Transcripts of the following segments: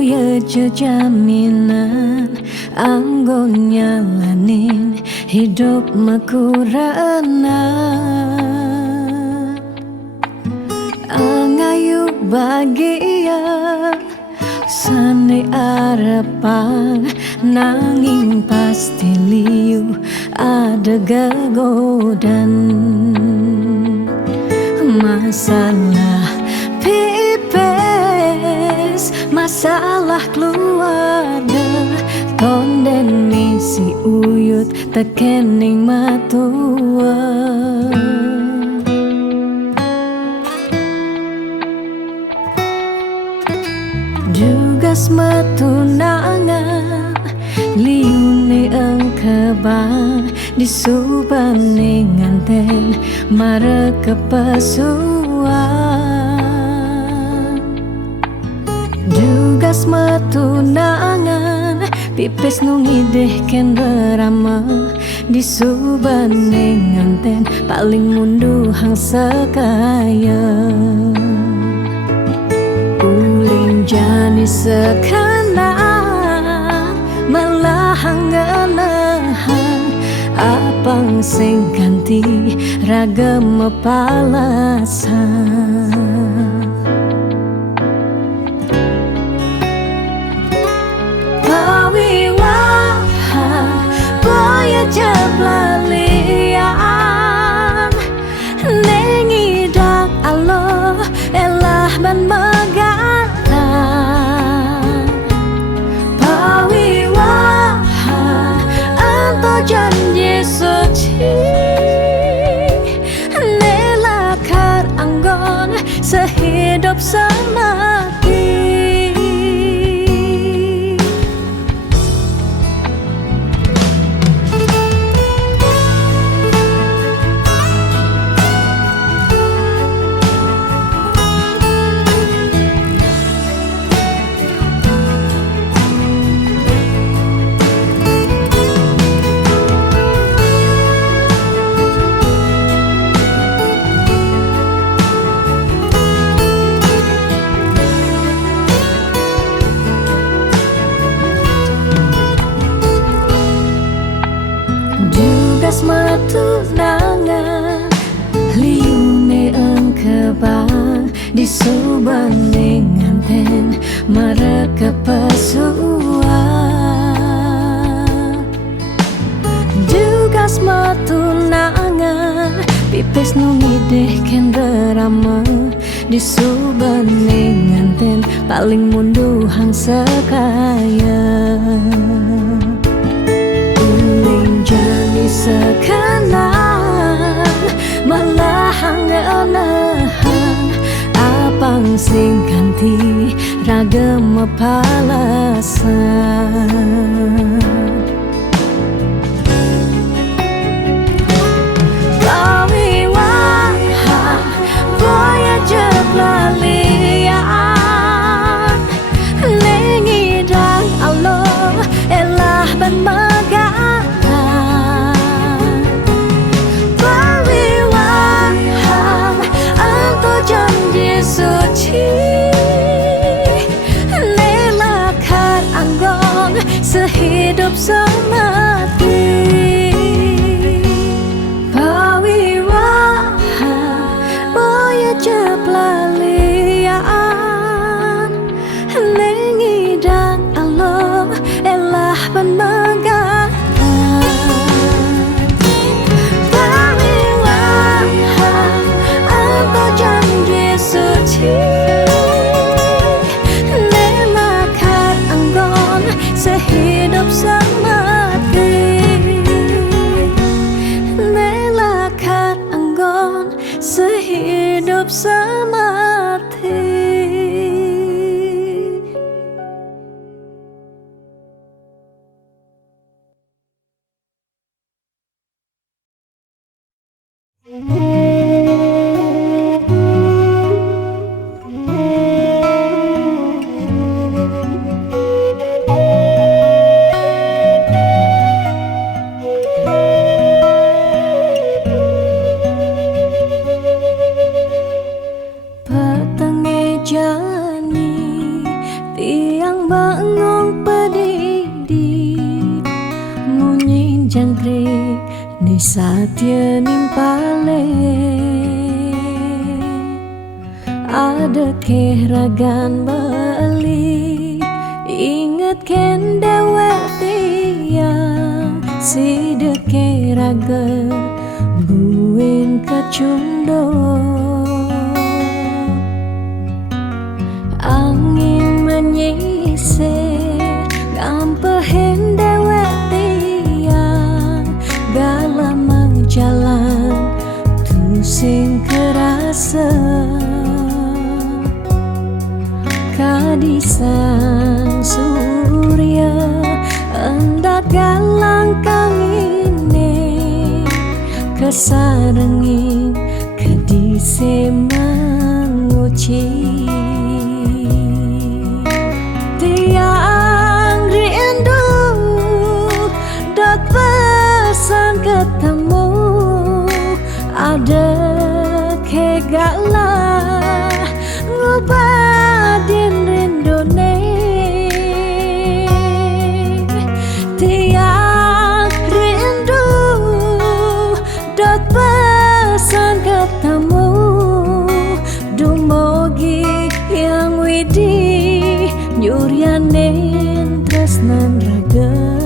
ya jaminan anggo nyalanin hidup makurana angayu bahagia sane arapan nanging pasti liu ada gagodan masalah pipes masalah keluarga tonden misi uyut tekening matua Dugas matunangan liune engkebang disubane nganten mare kepasuan Dugas matunangan pipes nungideh ken berama disubane nganten paling mundu hang sekaya jani sekarang malah hangenahan apang sing ganti ragam palasan pawiwahan boya jablalian nengidang Allah elah ban janji suci nelakar anggon sehidup semati Dugas matunangan liune engkebang disubane nganten mare kepasuan Dugas matunangan pipes nungideh ken berama disubane nganten paling mundu hang sekaya jani sekarang malah hangenahan apang sing ganti ragam palasan pawiwahan boya jeblalian nengidang Allah elah ban sehidup Satya nimpale ada kehragan bali ingat ken dewek tiang si deke raga buin kecundo angin menyisir ngampehen dewek tiang galamang jalan tusing kerasa kadisan surya hendak galang kang ini kesarengin kedise menguci tiang rindu dot pesan ketemu ada kegalah ngubadin rindone tiang rindu dot pesan ketemu dumogi yang widi nyuryanin tresnan raga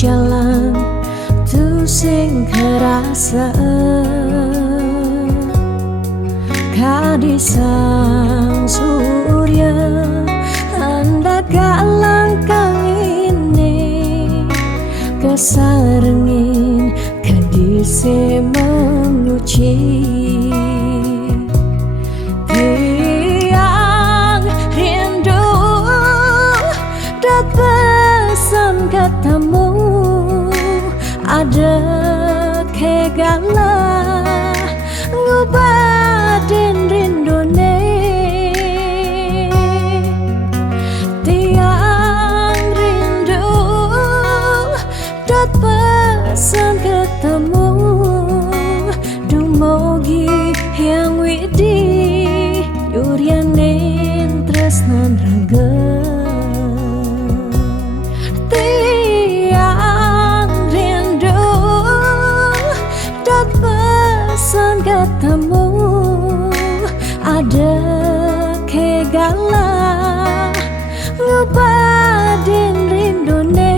jalan tusing kerasa kadisang surya hendak galang kang ini kesarengin kadise menguci tiang rindu dat pesan ketemu ada kegalah ngubadin rindone tiang rindu dot pesan ketemu dumogi yang widi yuryanin tresnan raga ketemu ada kegalah ngubadin rindone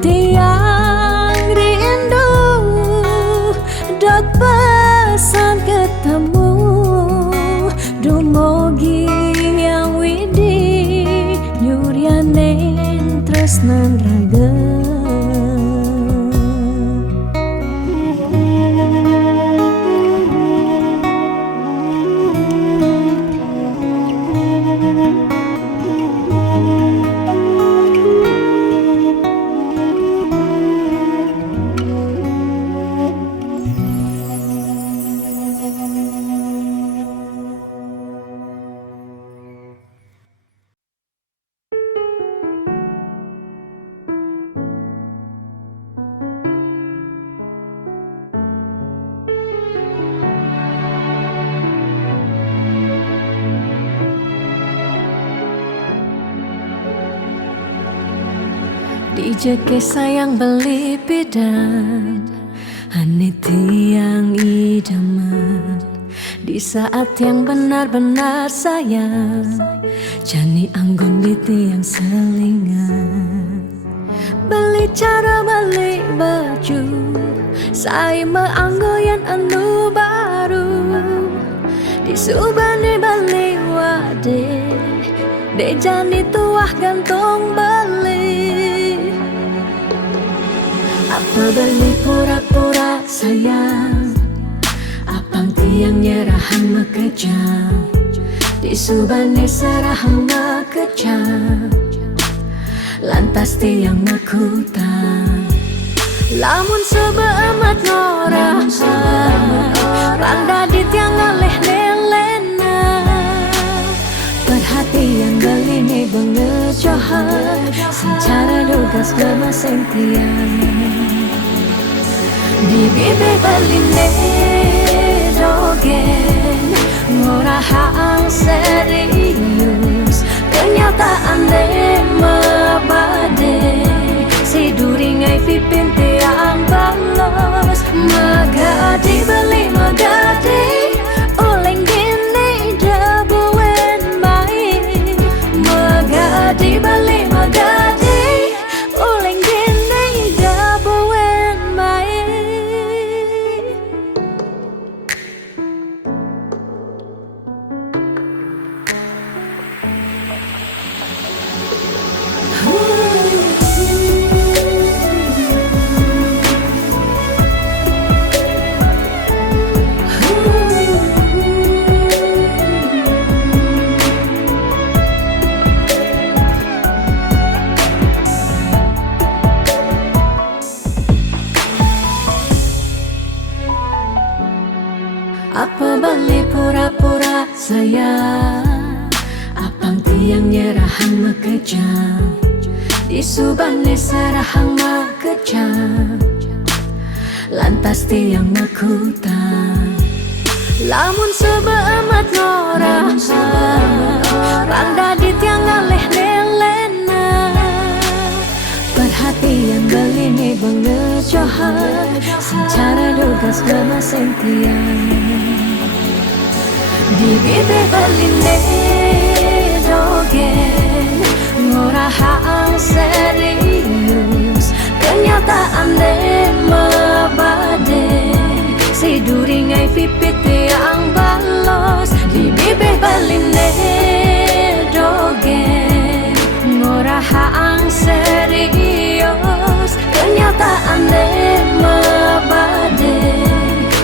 tiang rindu dot pesan ketemu dumogi yang widi nyuryanin tresnan raga dijeke sayang beli bidan Hani tiang idaman di saat yang benar-benar sayang jani anggon di tiang selingan beli cara beli baju saya meanggoyan anu baru di subane beli wade de jani tuah gantung beli Apa beli pura-pura sayang, apang tiang nyerahan mekejam, di subane serahan mekejam, lantas tiang mekutang. Lamun sebeamat ngora, rang dadi tiang ngaleh nelena, perhatian beli nih bengejohan, secara dugas gemaseng tiang. Di bibir beline dogen, ngorahang serius, kenyataan mabade, si duringai pipin tiang balos. Magadi beli magadi, oleng gini dabuen mai. Magadi beli magadi, oleng gini dabuen mai. Apa beli pura-pura sayang, apang tiang nyerahan mekejam, di subane serahan mekejam, lantas tiang mekutang. Lamun sebeamat ngora, rang dadi tiang ngaleh nelena, perhatian beli nih bengejohan, secara dugas gemaseng tiang. Di bibir beline dogen, ngorahang serius, kenyataan mabade, si duringai pipit tiang balos. Di bibir beline dogen, ngorahang serius, kenyataan mabade,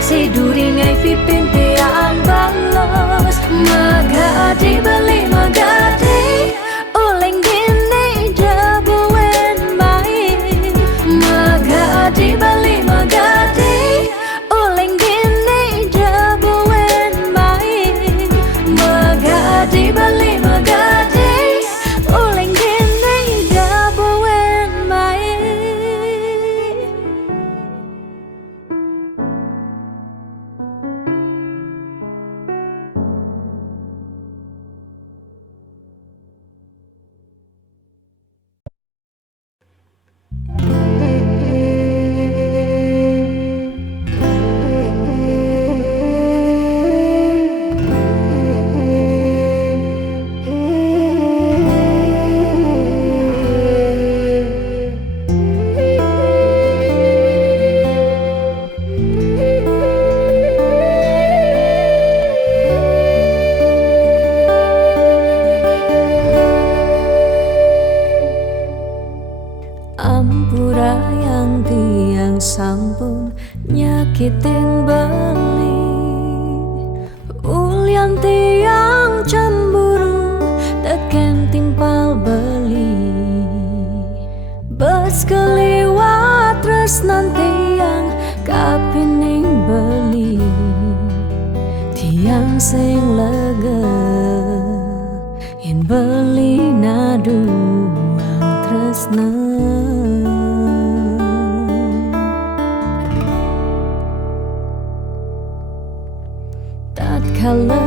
si duringai pipin tiang balos. Magadi beli magadi, oleng gini dabuen mai. Magadi beli magadi, oleng gini dabuen mai. Magadi beli magadi, oleng gini dabuen mai. Ampura yang tiang sampun nyakitin beli, ulian tiang cemburu teken timpal beli, bes keliwat tresnan tiang kapining beli, tiang sing lega yen beli naduang tresna. Tatkala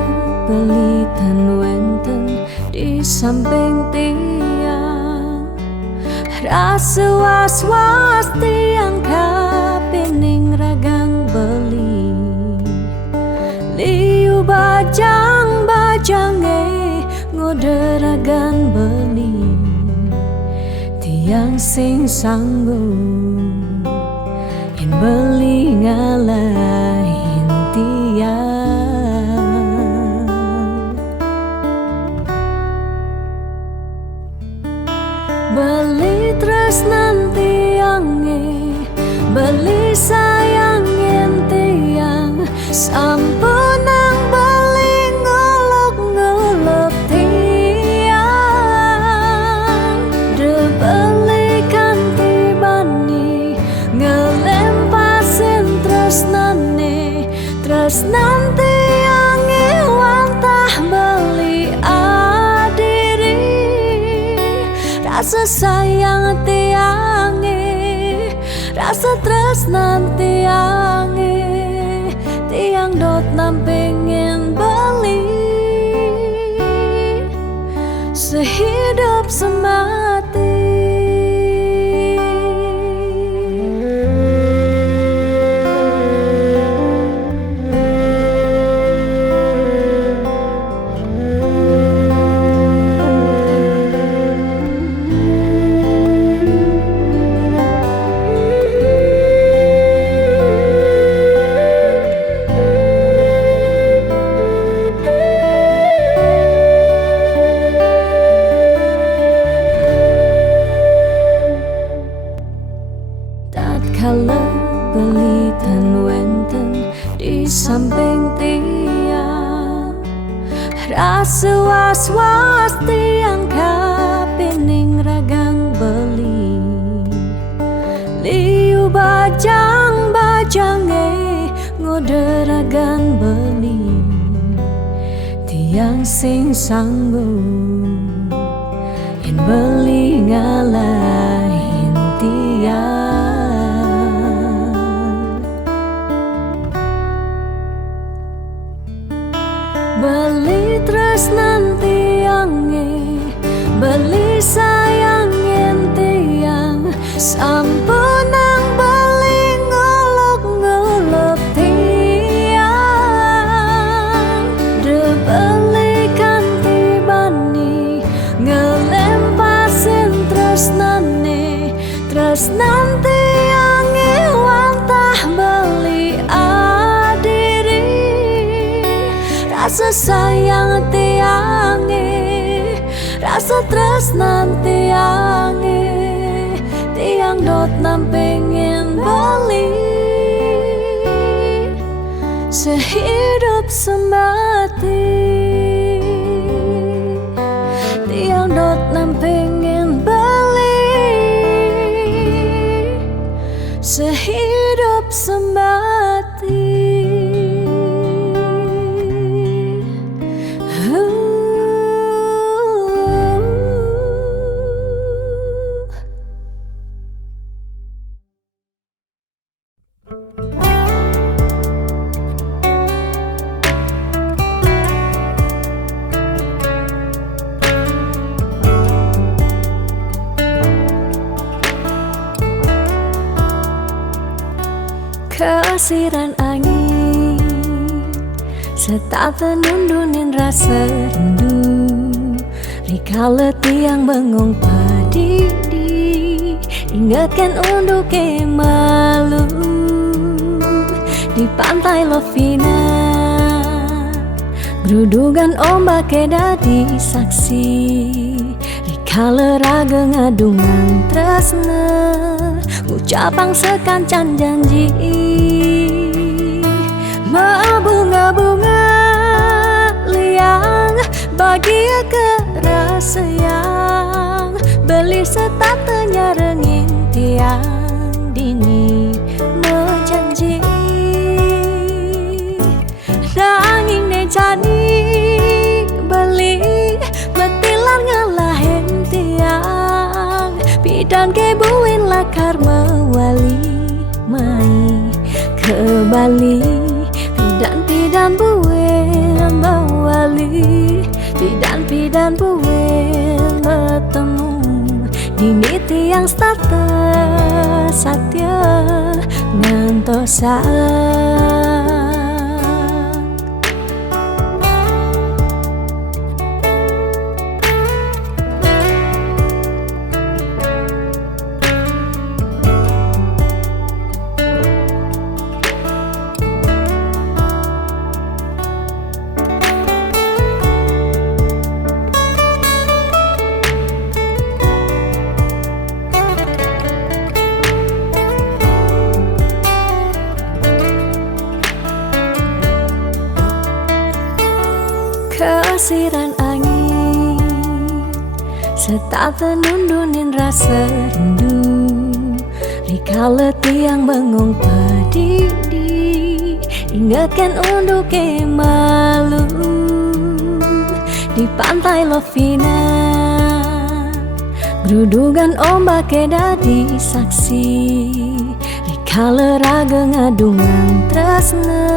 pelitan wenten di samping tiang, rasa was-was tiang kapining ragang beli, liu bajang-bajange ngoderagan beli, tiang sing sanggup yen beli ngalahin tiang. Beli tresnan tiange Sampunang beli nguluk-nguluk tiang, debelikan tibani ngelempasin tresnane, tresnan tiang wantah beli adiri, rasa sayang tiange, rasa tresnan tiange, tiang dot nam pengen beli sehidup semati. Tatkala belitan wenten di samping tiang, rasa was-was tiang kapining ragang beli, liu bajang-bajange ngoderagan beli, tiang sing sanggup yen beli ngalahin tiang. Beli tresnan tiange, beli sayangin tiang, sampunang beli nguluk-nguluk tiang, debelikan tibani ngelempasin tresnane, tresnan tiange wantah beli adiri, rasa sayang tiange, rasa tresnan tiange, tiang dot nam pengen beli sehidup semati, tiang dot nam pengen beli sehidup semati. Kesiran angin serta tenundunin rasa rindu, rikala tiang bengong padidi, ingatkan untuk malu di pantai Lovina, gerudugan ombak dadi saksi, rikala raga ngadungan tresna, ucapang sekancan janji, bunga-bunga liang bahagia kerasa yang beli setatenya rengin tiang dini menjanji, nanging nejani beli betilan ngalahin tiang, bidan kebuin lakar mewali mai ke Bali, pidan buin mewali, pidan buin bertemu dini tiang starter satya ngantosa. kesiran angin serta tenundunin rasa rindu. Rikala tiang bengong pedidi, ingatkan untuk malu di pantai Lovina. Gerudugan ombak dadi saksi, rikala raga ngadungan tresna,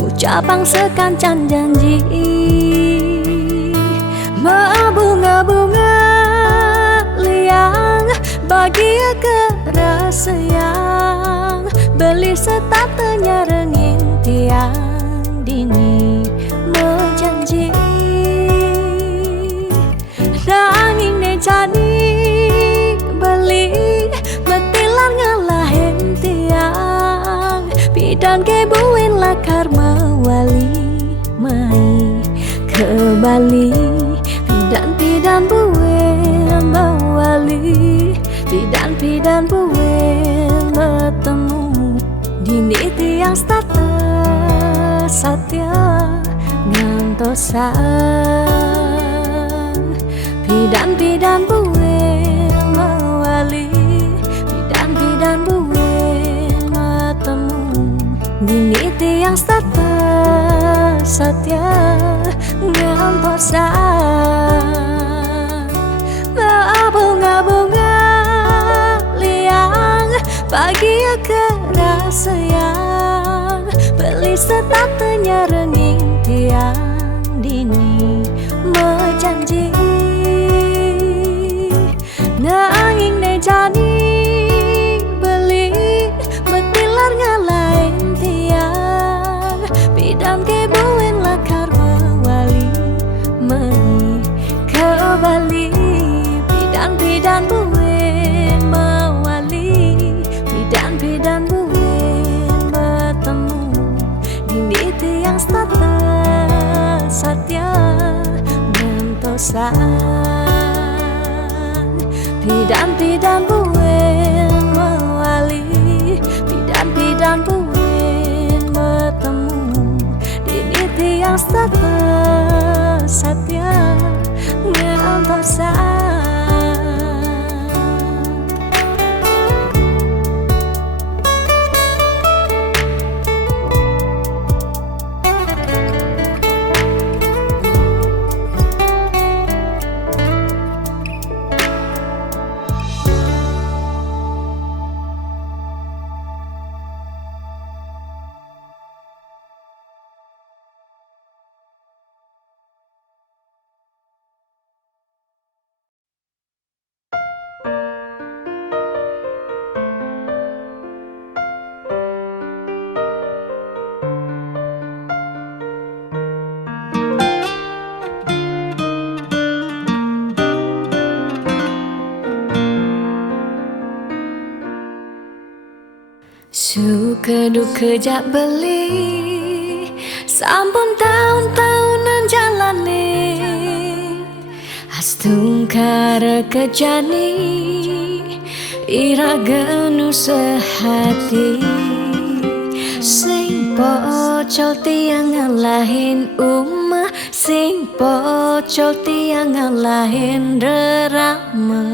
ucapang sekancan janji. Bunga-bunga liang bahagia kerasa yang beli setatenya rengin tiang dini menjanji. Nanging ne jadi beli betilan ngalahin tiang, bidan kebuin lakar mawali mai ke Bali. Pidan buin mawali, pidan buin bertemu dini tiang status satya ngantosan. Pidan buin mawali, pidan buin bertemu dini tiang status satya ngantosan. Bunga-bunga liang bahagia kerasa yang beli setatenya renging tiang dini menjanji. Nanging ne jadi beli betilar ngalahin tiang, bidan kebuin lakar mawali meni ke Bali. Pidan buin mawali, pidan buin bertemu dini tiang status satya ngantosan. Pidan buin mawali, pidan buin bertemu dini tiang status satya ngantosan. Suka duka jak beli, sampun tahun-tahunan jalani, astungkara kejani, iraga nu sehati. Sing pocol tiang ngalahin umah, sing pocol tiang ngalahin rerama,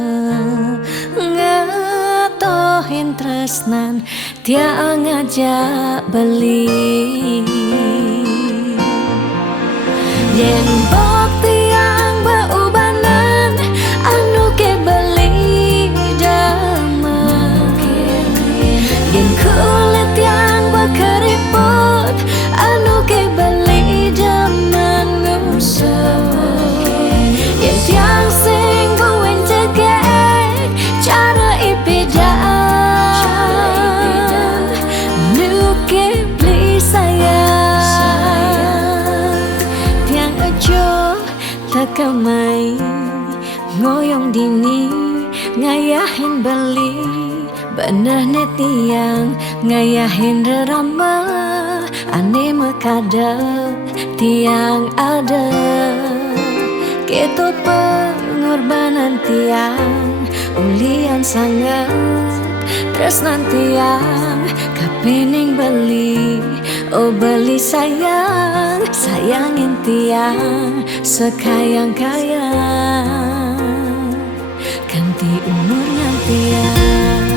ngatohin tresnan tiang ngajak beli. Yen bok tiang beubanan anu ke beli damai, yen kulit tiang berkeriput anu ke beli daman ngusah, yen tiang sing buin cegek cara ipidan kamai ngoyong dini ngayahin beli, bener netiang ngayahin rerama, ane mekadep tiang ada. Ketut pengorbanan tiang ulian sangat tresnan tiang kapening beli Oh beli sayang, sayangin tiang sekayang-kayang, ganti umurnya tiang.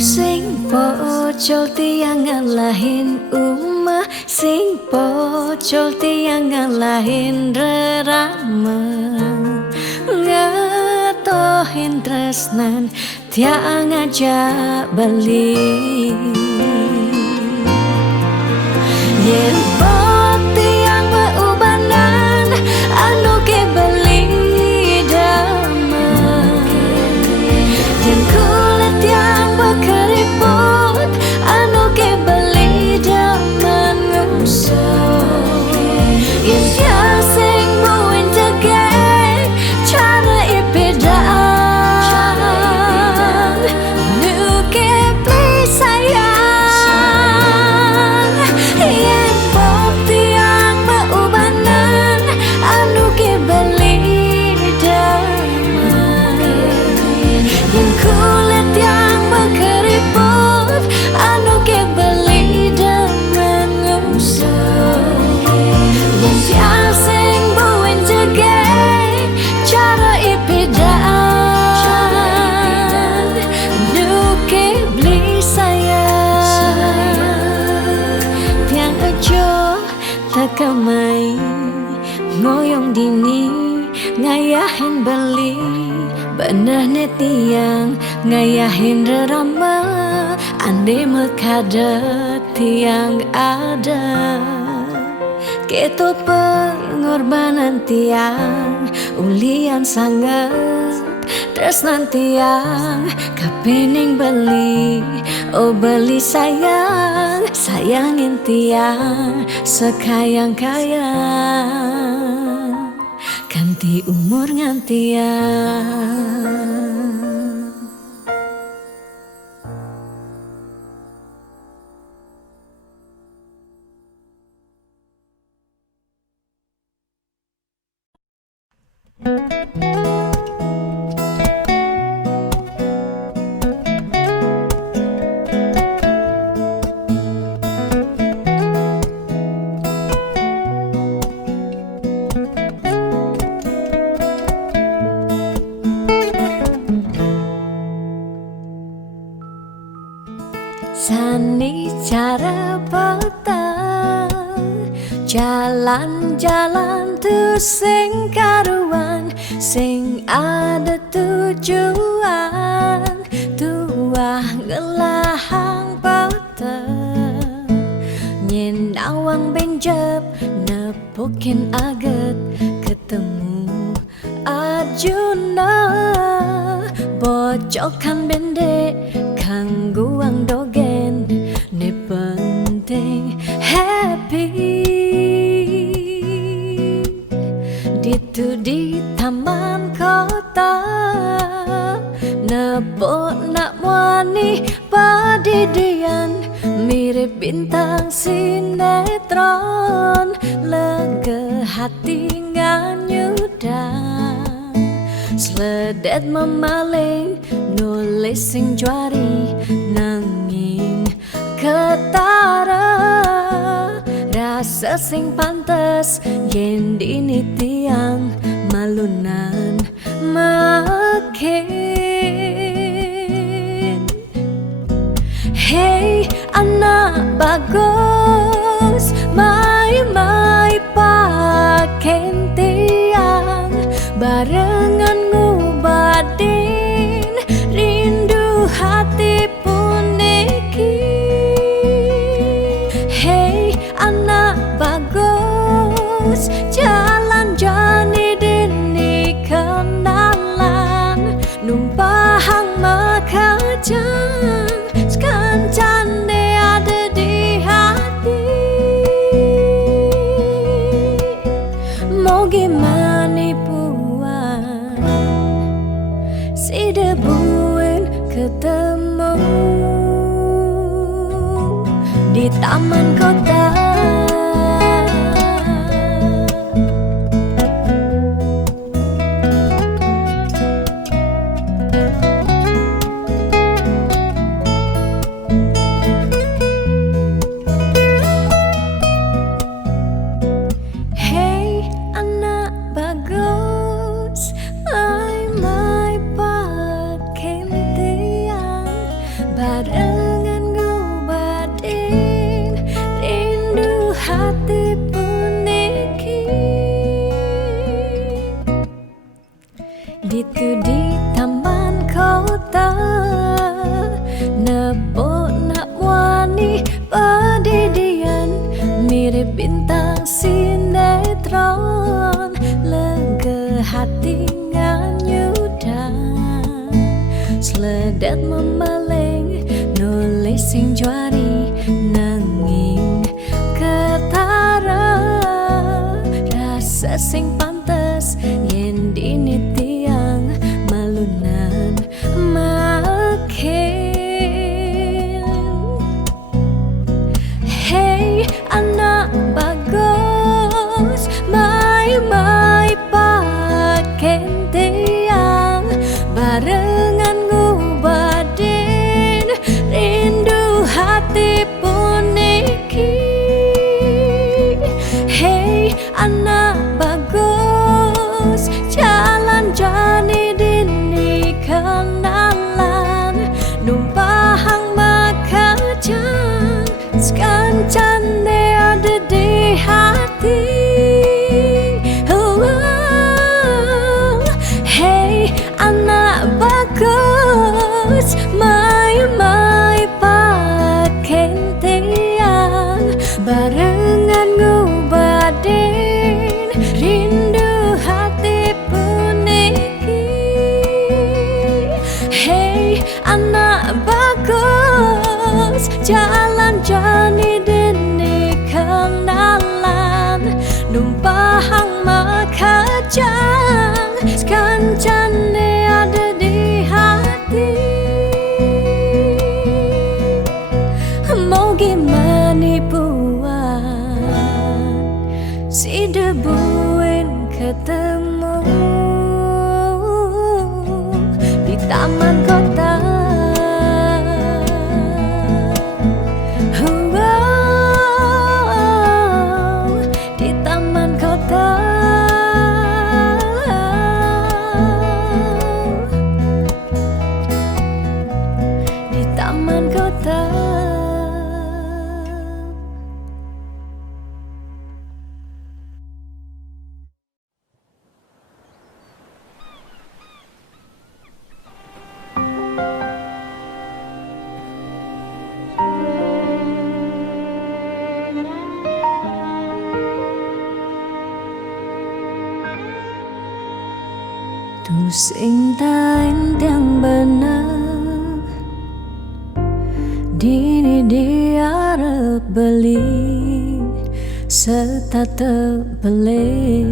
Sing pocol tiang ngalahin umah, sing pocol tiang ngalahin rerama, ngetohin tresnan tiang ngajak beli. Yen pot tiang beubanan anu ke beli damai, yen kulit tiang keriput anu ke beli daman ngusok, yen tiang sing buin tegek cara ipedaan nu ke beli sayang. Yen pop tiang beubanan anu ke beli damai, yen kulit tiang keriput anu ke beli daman ngusok, yen tiang sing buin tegek cara ipedaan nu ke beli sayang. Tiang aja tekamai ngoyong dini ngayahin beli, bener ne tiang ngayahin rerama, ande mekadet tiang ada. Keto pengorbanan tiang ulian sangat tresnan tiang kapening beli. Oh beli sayang, sayangin tiang sekayang-kayang, ganti umur ngantiang. Sani cara petang, jalan-jalan tu sing karuan, sing ada tujuan, tuah ngelahang petang, nyen awang benjep nepukin aget ketemu Arjuna, bocokan bendek kangguang dogen ne penting happy. Ditu di taman kota nebok nak wani padidian, mirip bintang sinetron, lega hati nganyudan, sledet memaling nulis sing juari nanging ketara, rasa sing pantes yen dini tiang malunan makin. Hey anak bagus, mai-mai paken tiang, barengan ngubadin rindu hati puniki. Hey anak bagus, jalan jani dini kenalan, numpahang makajang sekancan dea taman kota. Hey anak bagus, my pakai tiang barengan ngobatin rindu hati puniki. Ditu di taman kota, nepok nak wani padidian mirip bintang sinetron, lega hati nganyudan sledet memeleng nulis sing juari nanging ketara rasa sing pantes yen dini tiang malunan makin. Hey anak bagus, my pakai tiang barengan ngubadin rindu hati puniki. Hey anak bagus, jalan jani dini kenalan numpahang makajang sekancane ada di hati. Hey anak bagus, my pakai tiang barengan ngubadin rindu hati puniki. Hey anak bagus, jalan jani dini kenalan numpahang makajang sekancane ada di hati. Mau gimana buat si debuin ketemu di taman kota. Di taman kota. Di taman kota. Tu sing tain yang benar dini diarep beli serta terbeli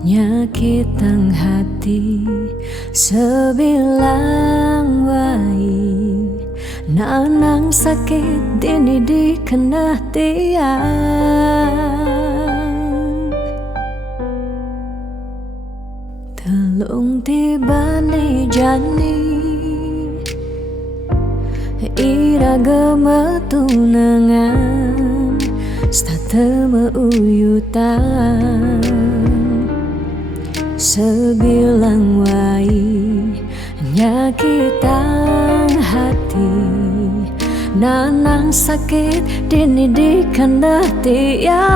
nyakitang hati sebilang wai nanang sakit dini dikena tiang. Telung tibane jani iraga metunangan stata meuyutan sebilang wai nyakitang hati nanang sakit dini dikena tiang.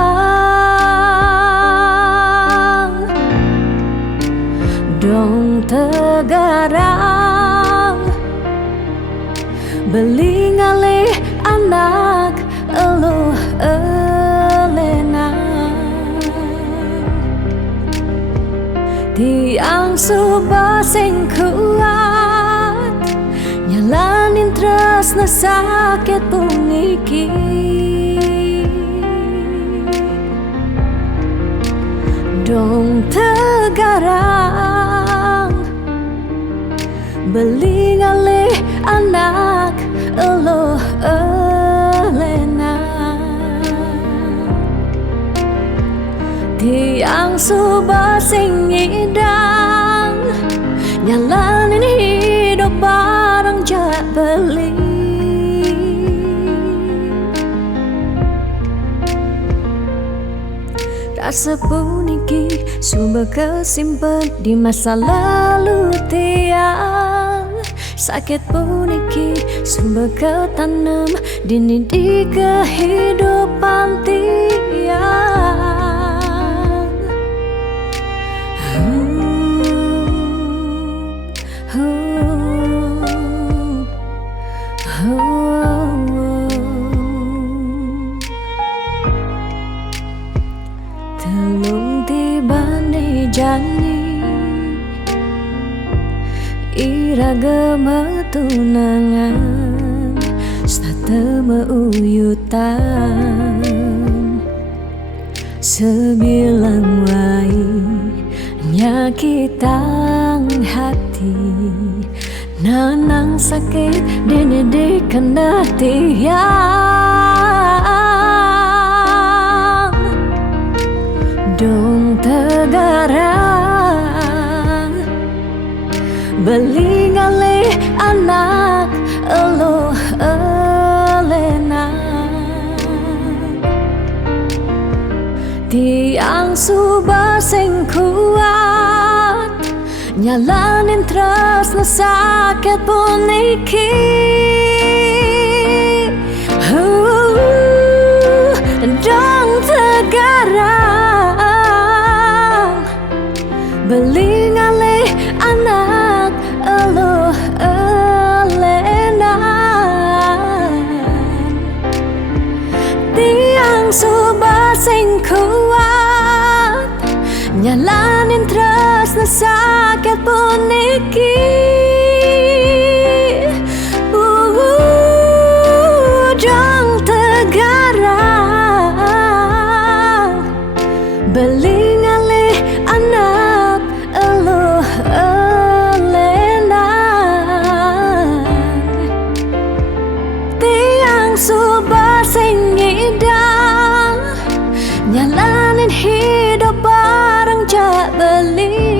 Dong tegarang beli ngalih anak eluh elena tiang subah sing kuat nyalanin tresna sakit pungiki. Dong tegarang beli ngalih anak eluh tiang subah sing idang, nyalanin hidup bareng jak beli. Rasa puniki sumber kesimpan di masa lalu tiang. Sakit puniki sumber ketanam dini di kehidupan tiang. Telung tibane jani iraga tunangan stata meuyutan sebilang wai nyakitang hati nanang sakit dini di kena tiang dong tegarang beli ngale anak elo elena tiang subah sing kuat nyalanin terus na sakit puniki dong tegarang beli ngale anak elo elena tiang subah sing kuat nyalanin terus na sakit puniki dong tegarang beli ngale anak elo elena tiang subah sing idang nyalanin hidup bareng jak beli.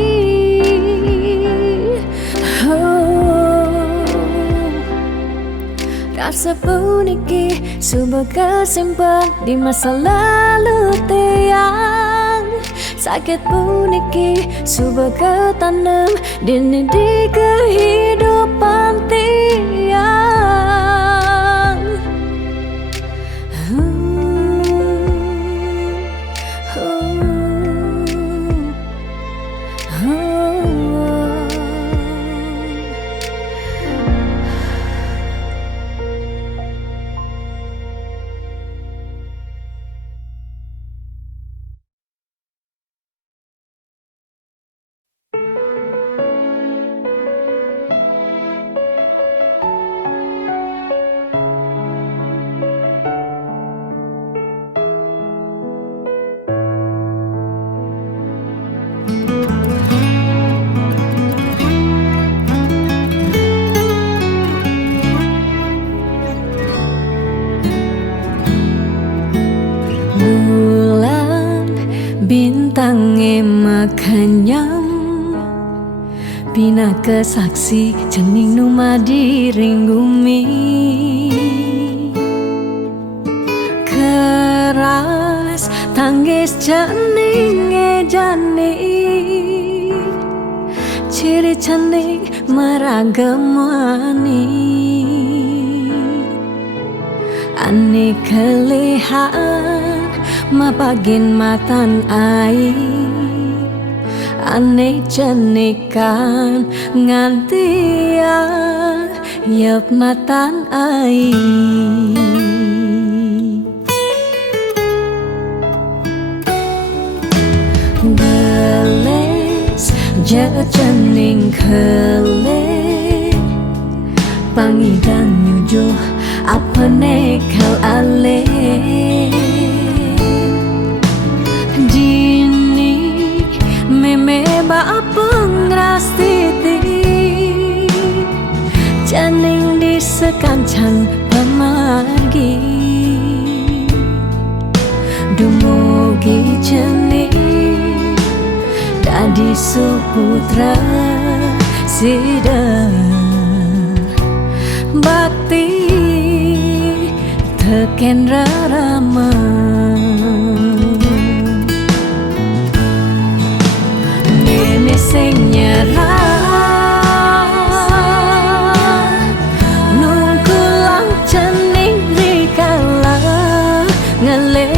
Rasa puniki sumber kesimpan di masa lalu tiang. Sakit puniki sumber ketanam dini di kehidupan tiang. Bintangnya makanyam Bina kesaksi cening numa diring bumi Keras tangis cening jani Ciri cening meragamani Ani kelihat mapagin matan ai ane cenikan ngantia yep matan ai beles jaga cening kele pangidang nyujuh apa nekal ale ba pengrastiti janing di sekancang pemargi dumugi cening Dadi suputra sida bakti teken rarama nene sing nyerah nungkulang cening rikala ngele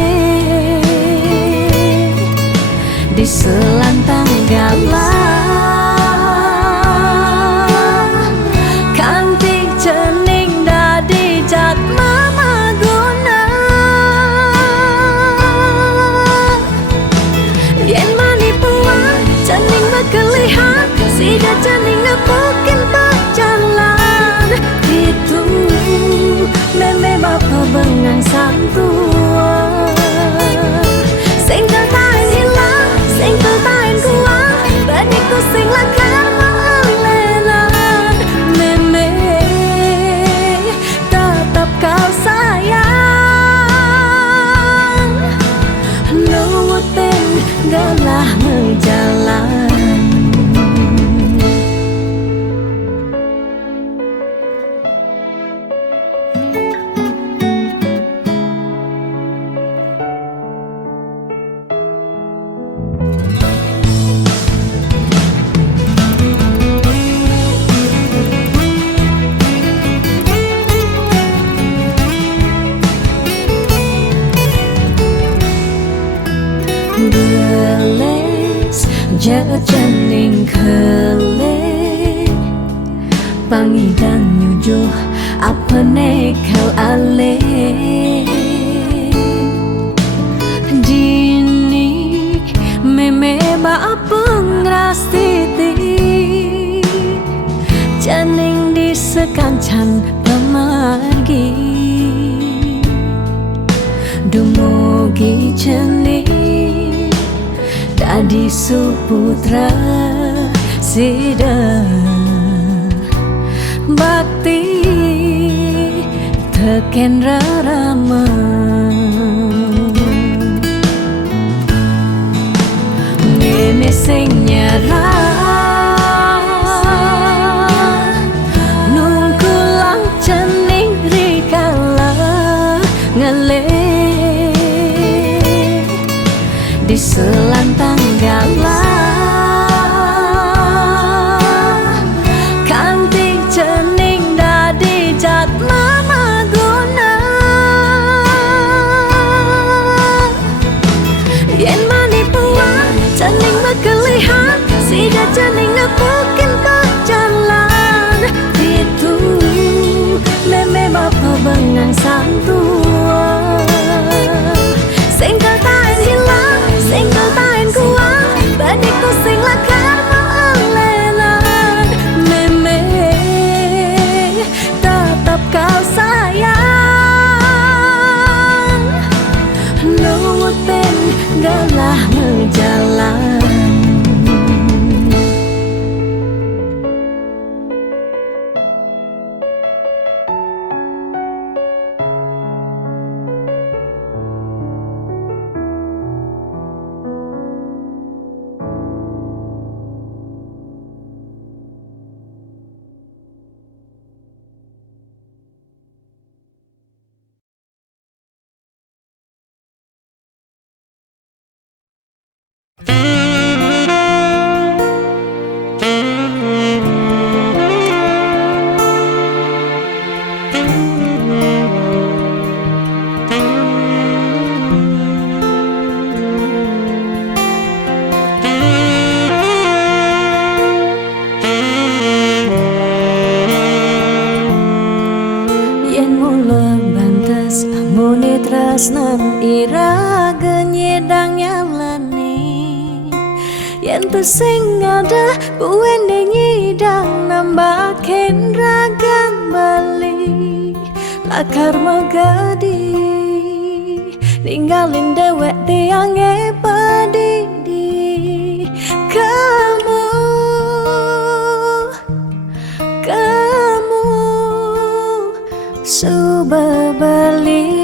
di selantang galah kantik cening dadi jat mama guna yen mani puang cening bekelihat sida cening ngepukin berjalan itu meme bapa bengang santua sing tertain hilang sing tertain kuang baniku sing lakar melelan meme tetap kau sayang nurutin galah menjalan. Geles jajaning kele pangidang nyujuh apane kau ale dini meme ba pengrastiti janing di sekancan pemargi dumugi cening dadi suputra sida bakti teken rarama nene sing nyerah nungkulang cening rikala ngele di selantang galah kantik cening dadi jat mama guna yen mani puang cening bekelihat sida cening ngepukin berjalan itu meme bapa bengang santua sing tertain hilang sing tertain kuang baniku sing lakar melelan meme tetap kau sayang nurutin galah menjalan. Tresnan iraga nyedang nyalani yen sing ada buwene nyidang nambahin ragang bali lakar magadi ninggalin dewek tiange padidi kamu subah bali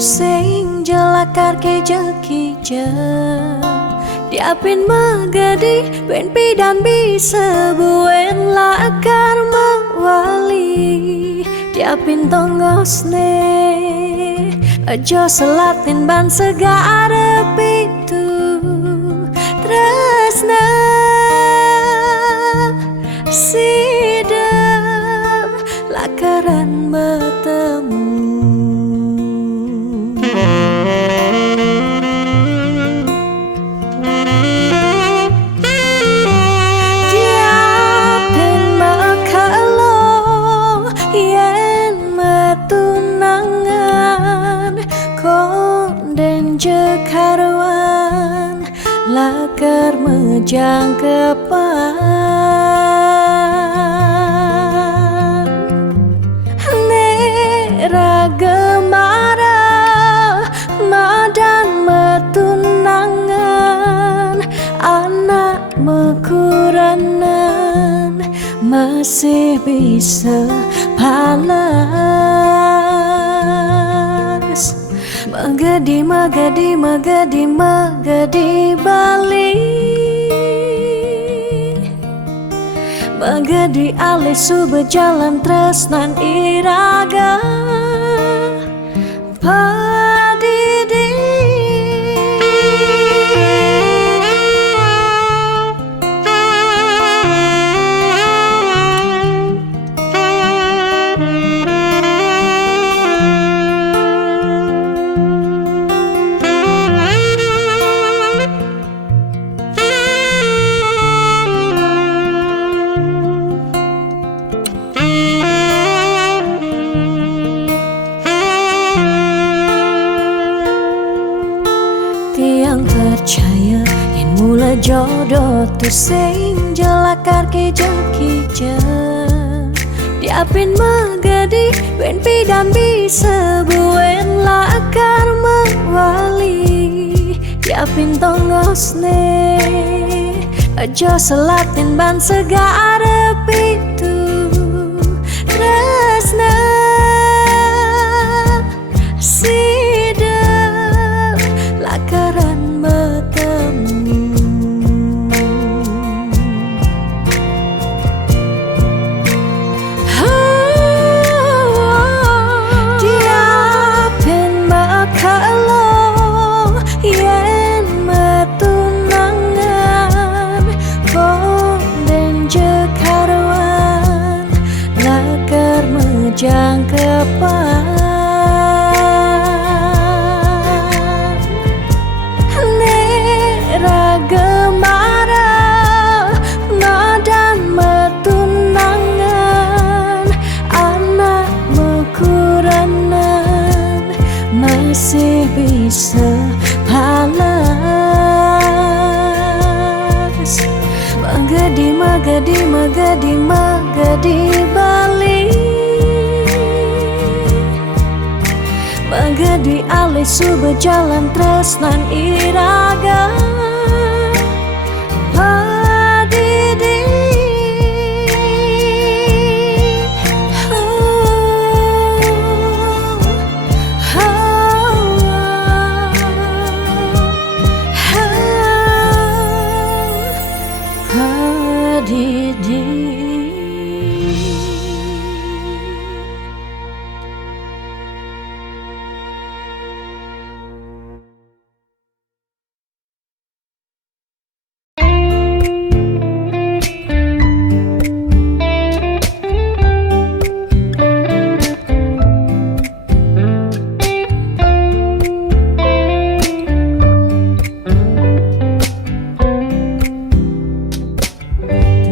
sing jelakarke jekija diapin magadi ben pidan bisa buen lakar mewali diapin tongosne aja selatin ban segara pitu tresna sida lakaran bertemu diapin makalo yen metunangan konden jekaruan lakar mejang kepan ragemara madan metunangan anak mekuranan masih bisa palas magadi magadi magadi magadi bali magadi alih sube jalan tresnan iraga padidi tiang percaya yen mula jodoh tu sing jelakarke jekija diapin magadi ben pidan bisa buen lakar mewali diapin tongosne aja selatin ban segara pitu tresna sida lakaran bertemu diapin makalo yen metunangan konden jekaruan lakar mejang kepan ragemara madan metunangan anak mekuranan masih bisa palas magadi magadi magadi magadi bali magadi alih sube jalan tresnan iraga padidi padidi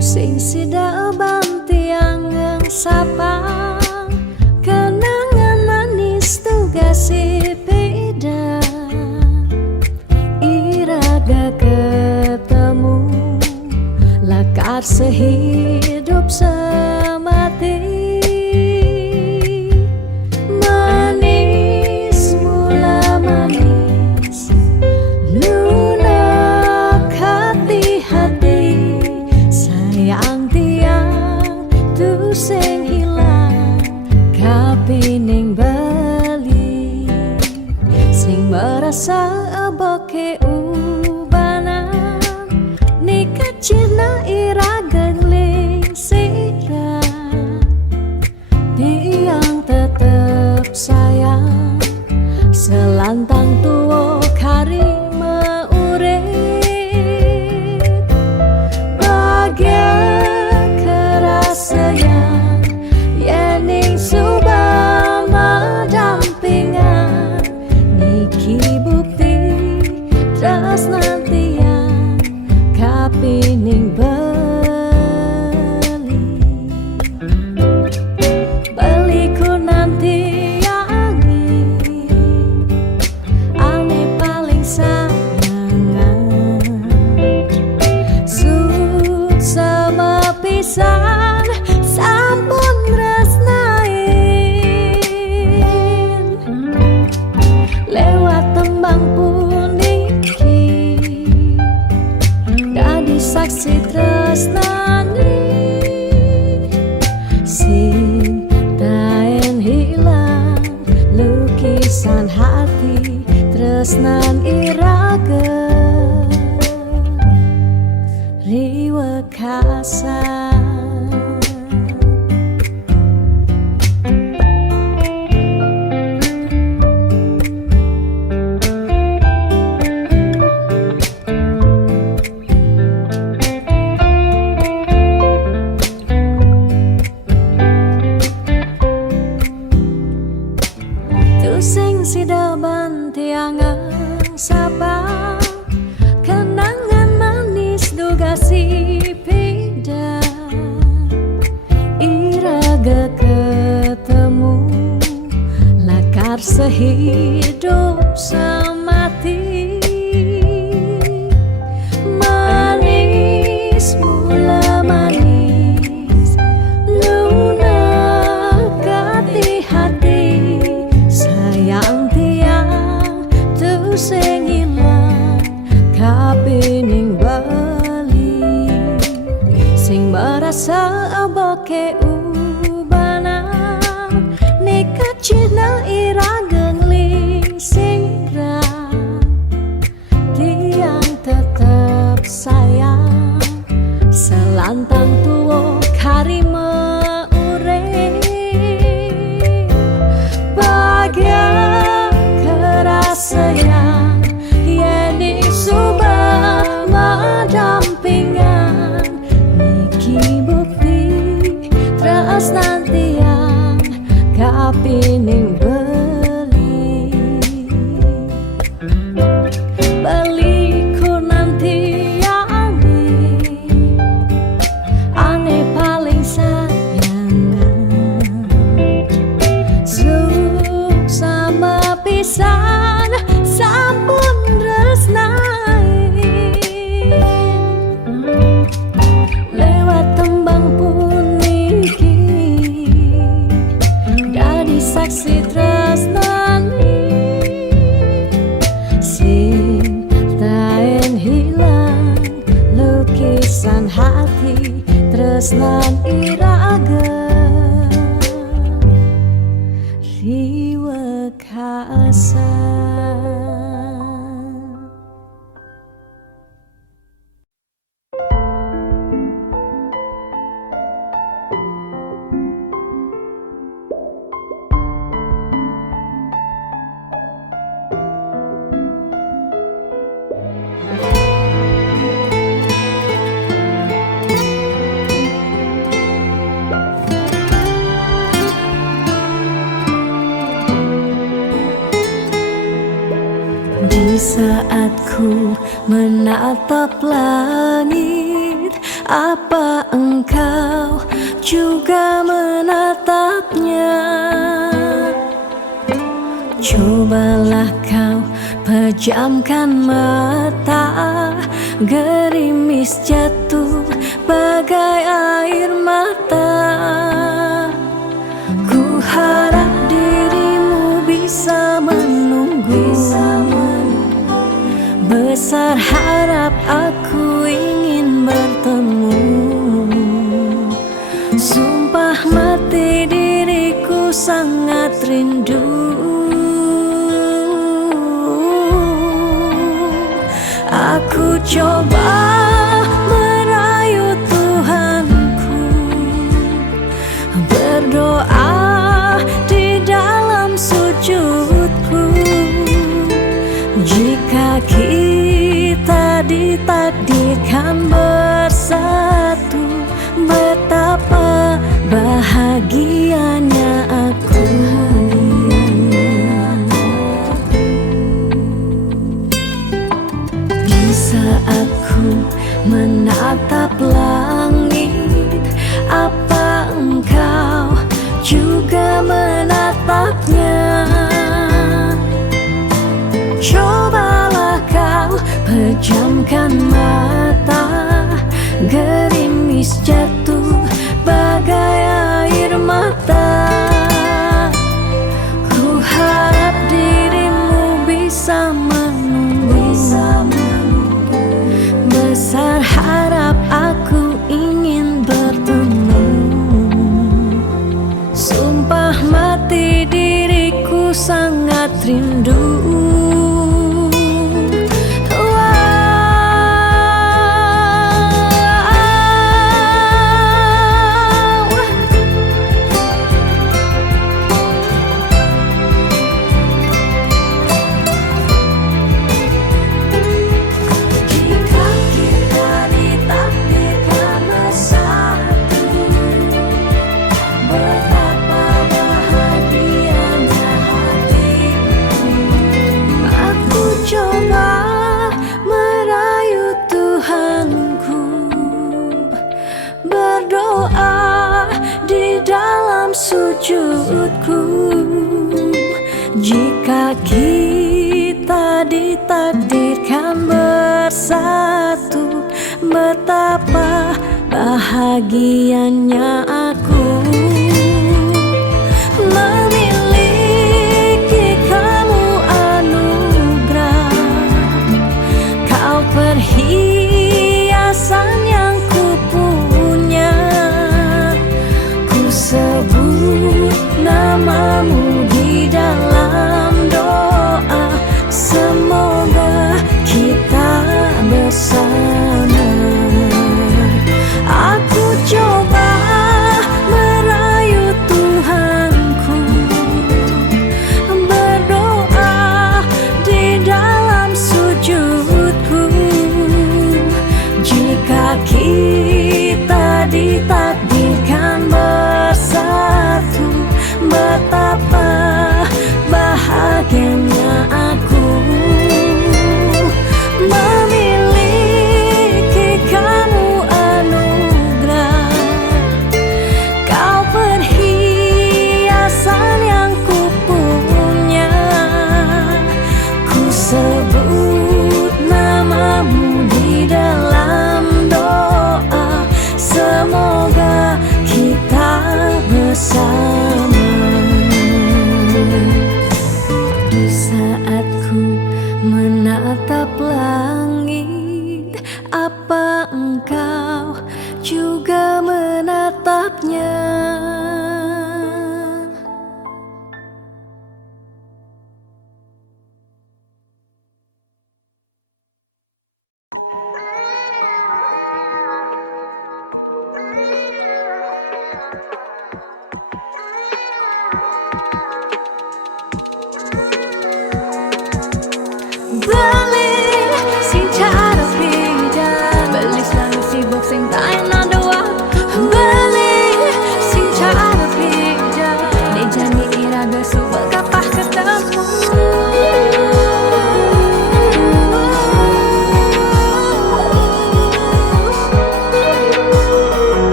sing sida bantiang sapang kenangan manis tugas beda iraga ketemu lakar sehidup semati manis mula manis lunak hati-hati sayang tiang tu sing hilang kapining bali Cina ira gengling sira tiang tetep sayang selantang tuwo kari meurip bahagia kerasayang yening subama dampingan niki bukti tresnantian kapining beliku nanti yangi ane paling sayangan sut sama pisan sampun resnain lewat tembang puniki dadi saksi tresnani sing taen hilang lukisan hati tresnan irage riwekasan. Sing sidaban tiangang sapa kenangan manis duga si pida iraga ketemu lakar sehidup semati manis mula manis lunak hati hati sayang tiang tu sing ilang kapining bali sing merasa aboke ubanan nekat cina ira gengling sira tiang tetap sayang selantang tuwo kari meurip kerasayang yening subama dampingan niki bukti tresnantian kapining beliku nanti yangi ane paling sayangan sama pisan sampun resnain lewat tembang puniki dadi saksi tresnani sing taen hilang lukisan hati tresnan irage riwekasan. Di saat ku menatap langit, apa engkau juga menatapnya? Cobalah kau pejamkan mata, gerimis jatuh bagai air mata. Ku harap dirimu bisa menunggu, besar harap aku ingin bertemu. Sumpah mati diriku sangat rindu. Aku coba menatap langit, apa engkau juga menatapnya? Cobalah kau pejamkan mata, gerimis jatuh bagai air mata. Ku harap dirimu bisa menunggu, besar harap aku ingin bertemu. Sumpah mati diriku sangat rindu. Sujudku, jika kita ditakdirkan bersatu, betapa bahagianya aku memiliki kamu anugerah. Kau perhiasan yang ku punya, ku sebut namamu di dalam doa, semoga kita bersama. Aku coba merayu Tuhanku, berdoa di dalam sujudku, jika kita ditakdirkan bersatu, betapa bahagianya aku memiliki kamu anugerah. Kau perhiasan yang ku punya, ku sebut namamu di dalam doa, semoga kita bersama. Di saat ku menatap langit, apa engkau juga menatapnya? Beli sing cara beda, beli selalu sibuk sing tak enak doa. Beli sing cara beda, dia janji iraga subak kapah ketemu.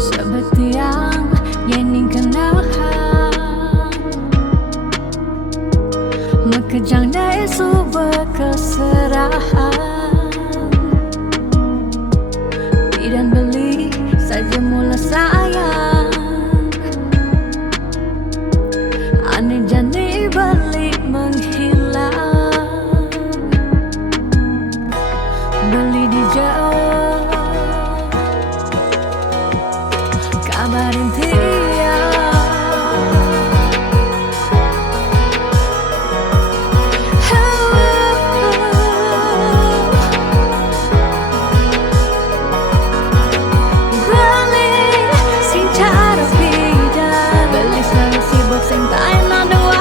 Sebetiang yening kenahan, mekejang dai suba keserahan. Bidan beli saja mula sayang, aneh jani balik menghilang. Beli di jauh kabarin dia, beli sing cara beda, beli selalu sibuk sing tak enak doa.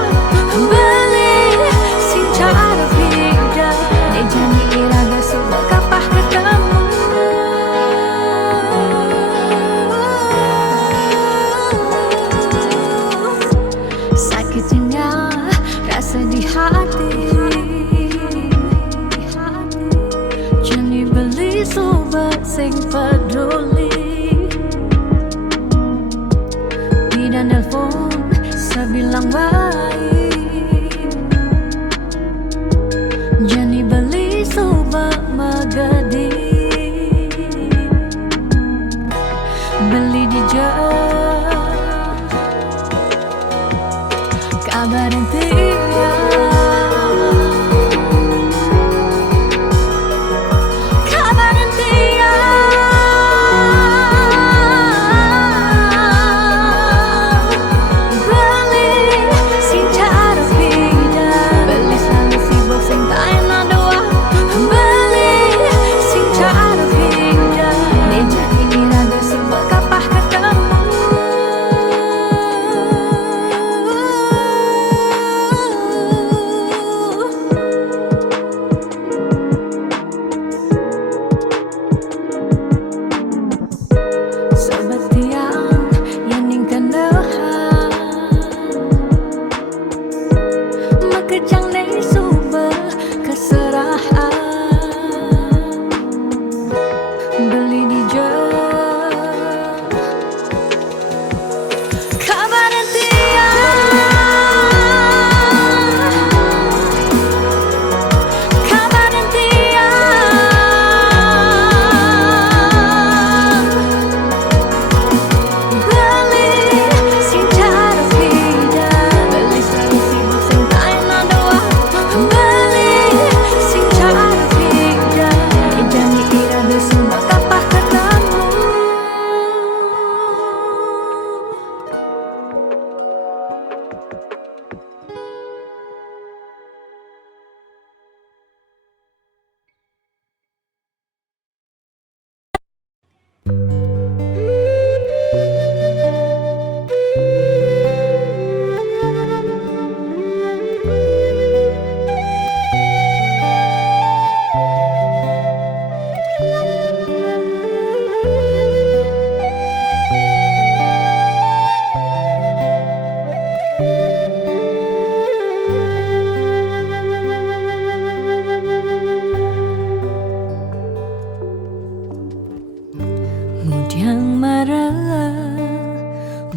Beli sing cara beda, dia janji iraga Jani beli sobat sing peduli, tidak nelpon sebilang baik. Jani beli sobat magadi, beli di kabar dia.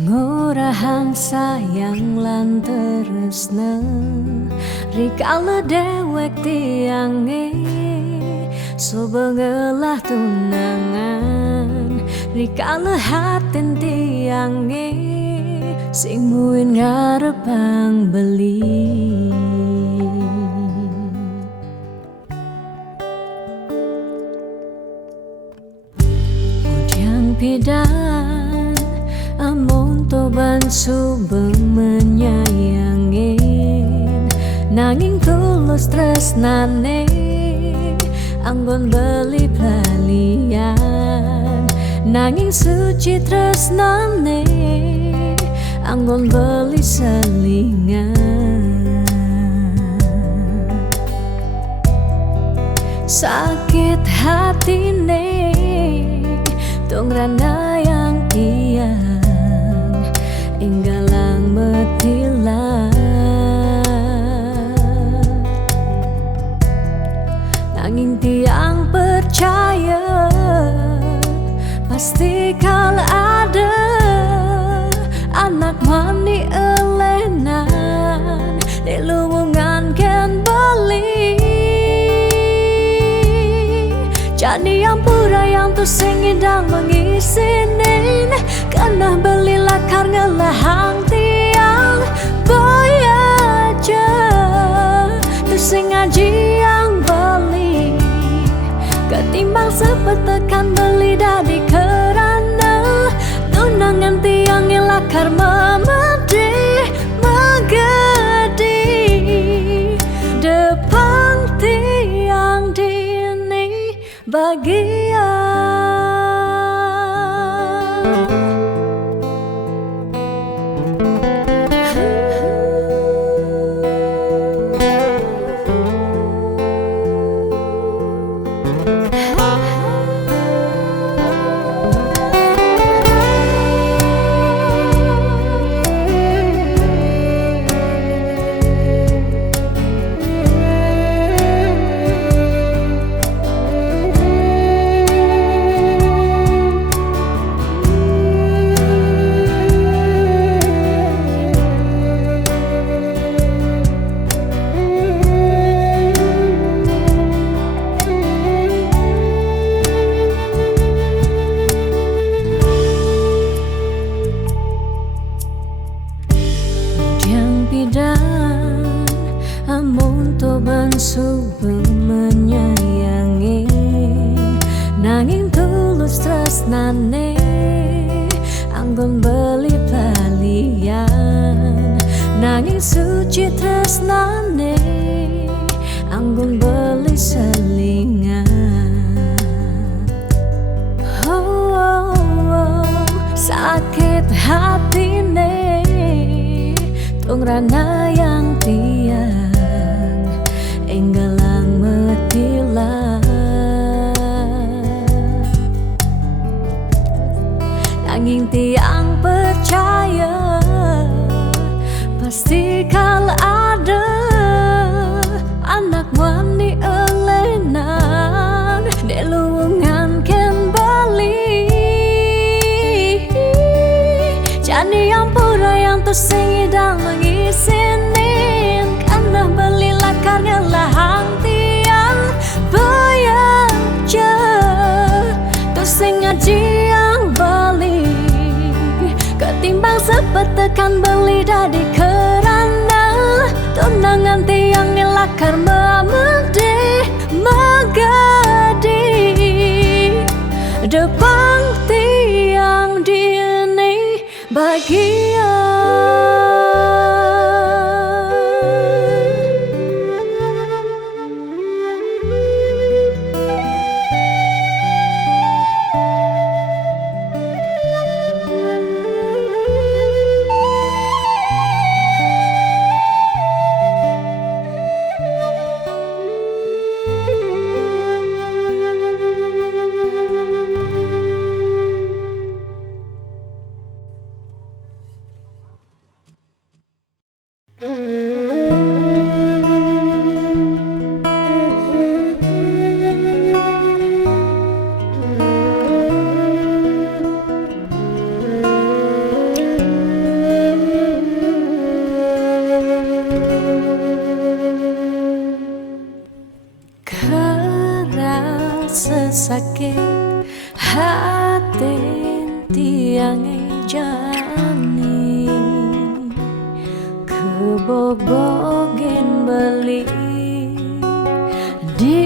Ngurahang sayang lan tresna rikala dewek tiange sobengelah tunangan rikala haten tiange sing muin ngarepang beli. Mudian pidan amun toban suba menyayangin nanging tulus tresnane anggon beli pelalian nanging suci tresnane anggon beli selingan. Sakit hatine tungrana yang tiang inggalang metilan nanging tiang percaya pasti kal ada anak mani elenan di luwungan ken beli. Jadi yang pura yang tu sing indang mengisinin karena beli lakar ngelahang tiang boy aja tu sing ngaji yang beli ketimbang sepetekan beli dadi kerana tunangan tiang lakar memedi magedi depan tiang dini bagian. tresnane anggon beli balian, nanging suci tresnane anggon beli selingan. Sakit hatine tungrana yang tiang enggalang metilah, nanging tiang percaya pasti kal ada anak wani elenan deluungan ken bali. Jani yang pura yang tersing idang mengisinin karena beli lakarnya lahang tiang bayar je tersing ngaji yang bali ketimbang sepet tekan beli dadi kerana tunangan tiang lakar memede magadi depan tiang dini bahagia. Sesakit hati tiang jani kebobogen beli di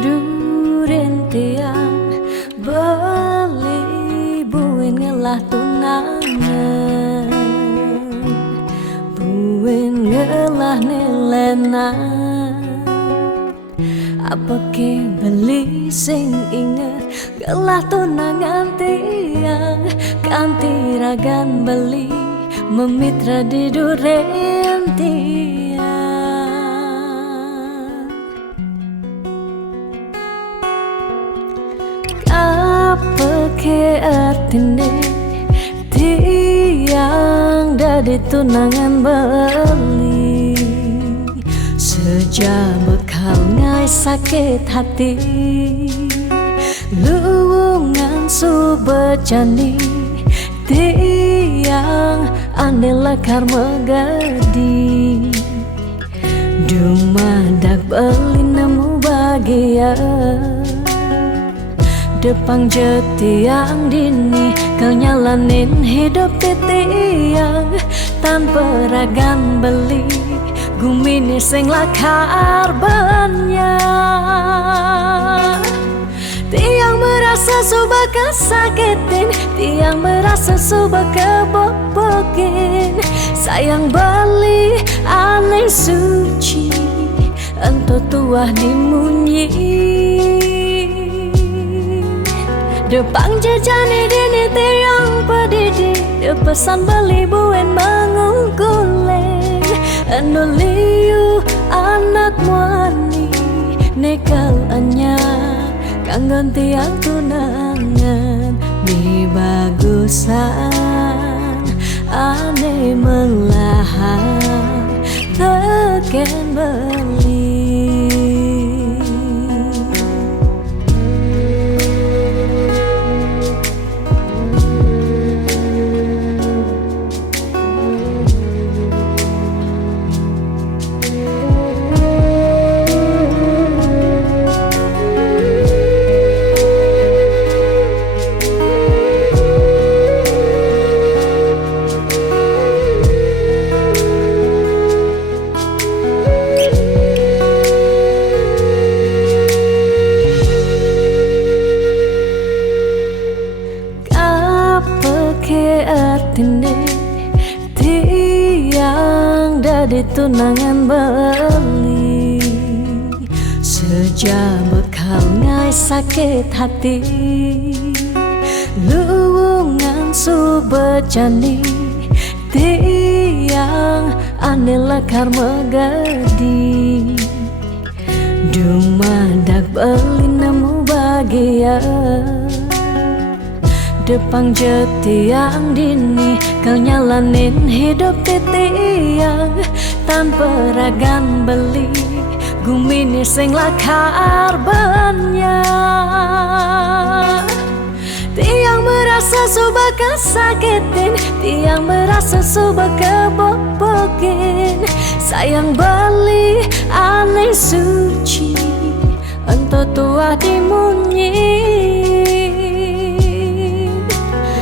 duren tiang beli buin ngelah tunangan buin ngelah nilena apa ke beli sing inget gelah tunangan tiang kanti ragan beli memitra di duren tiang. Apa ke artine tiang dadi tunangan beli sejak bekal ngai sakit hati luwungan subecani tiang ane lakar megadi dumadak beli nemu bahagia depang jetiang dini kau nyalanin hidup tiang tanpa ragan beli gumini sing lakar banyak. Tiang merasa suba kesakitin, tiang merasa suba kebobokin. Sayang beli aneh suci, ento tuah dimunyi. Depang jejani dini tiang pedidi, depesan beli buen mengungkuleng. Anuliu anak wani nekal anyar kanggon tiang tunangan di bagusan ane melahan teken beli. tunangan beli. Sejak bekal ngai sakit hati, luwungan su becani, tiang ane lekar megadi. Dumadak beli nemu bahagia, depan jetiang dini kau nyalanin hidup titiang tanpa ragan beli gumini sing lakar banyak. Tiang merasa suba kesakitin, tiang merasa suba kebobokin. Sayang beli aneh suci, entah tua dimunyi.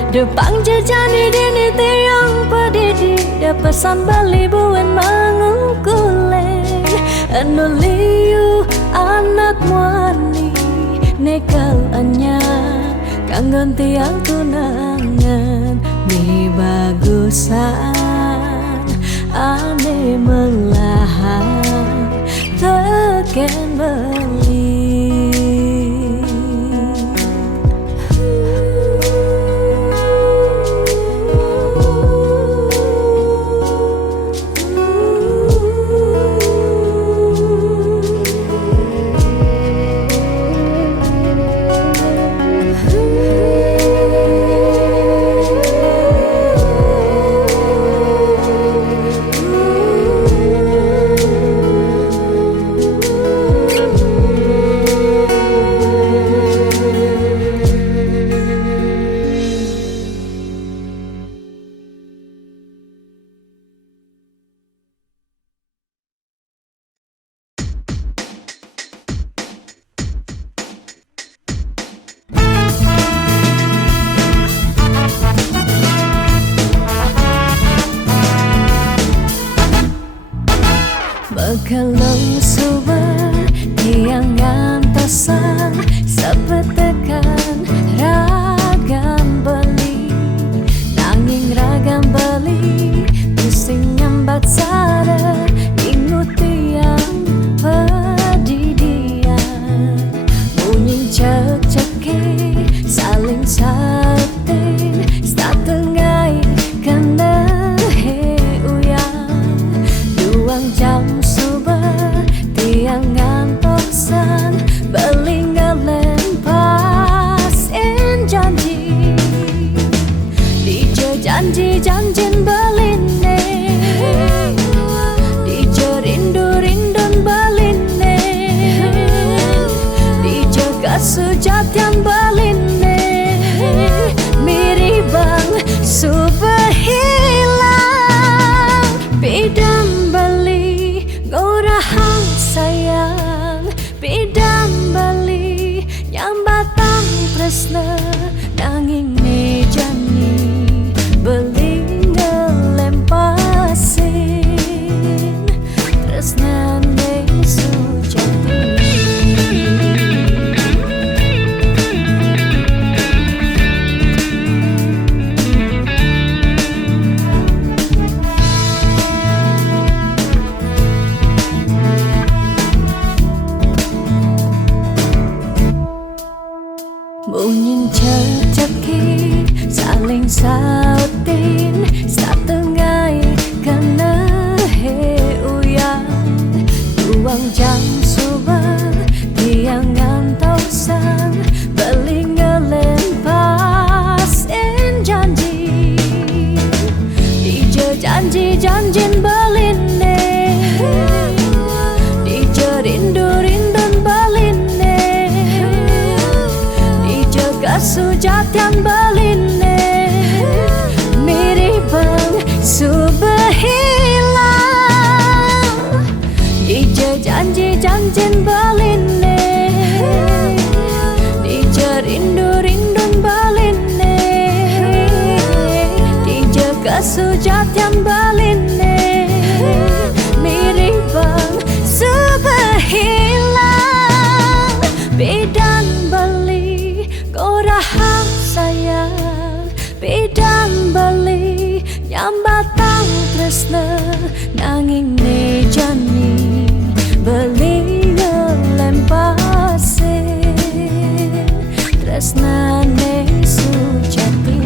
Depan jejani dini tiang pedidi, da pesan beli buen mengungkulen. Anuliu anak muani, nekal anya kanggon tiang tunangan. Mi bagusan ane melahan teken beli. Kalau suber tiang antasan sepetekan ragam beli, nanging ragam beli pusing nyambat sada ingut tiang pedidian. Bunyi cek-ceki saling sating satengai kena heuyang duang jam tiang ngantoksan belingalen pasin janji. Dije janji-janjin beline, dije rindu-rindun beline, dije kesujatian beline. Miribang subhilang bidam beli gorahang sayang, bidam beli nyambatang tresna nanging nejani beli ngelempasin tresna ne sujati. Bunyi cek-ceki saling sautin satengai kena heuyang duang jam subuh tiang ngantoksan belingelen pasin janji. Dije janji-janjin beline, dije rindu-rindun beline, sujatian beline. Miribang subhilang dije janji-janjin beline, dije rindu-rindun beline, dije kesujatian beline. Miribang subhilang bidan beli gorahang sayang, bidan beli nyambatang tresna nanging jani beli lempase tresnane sujati.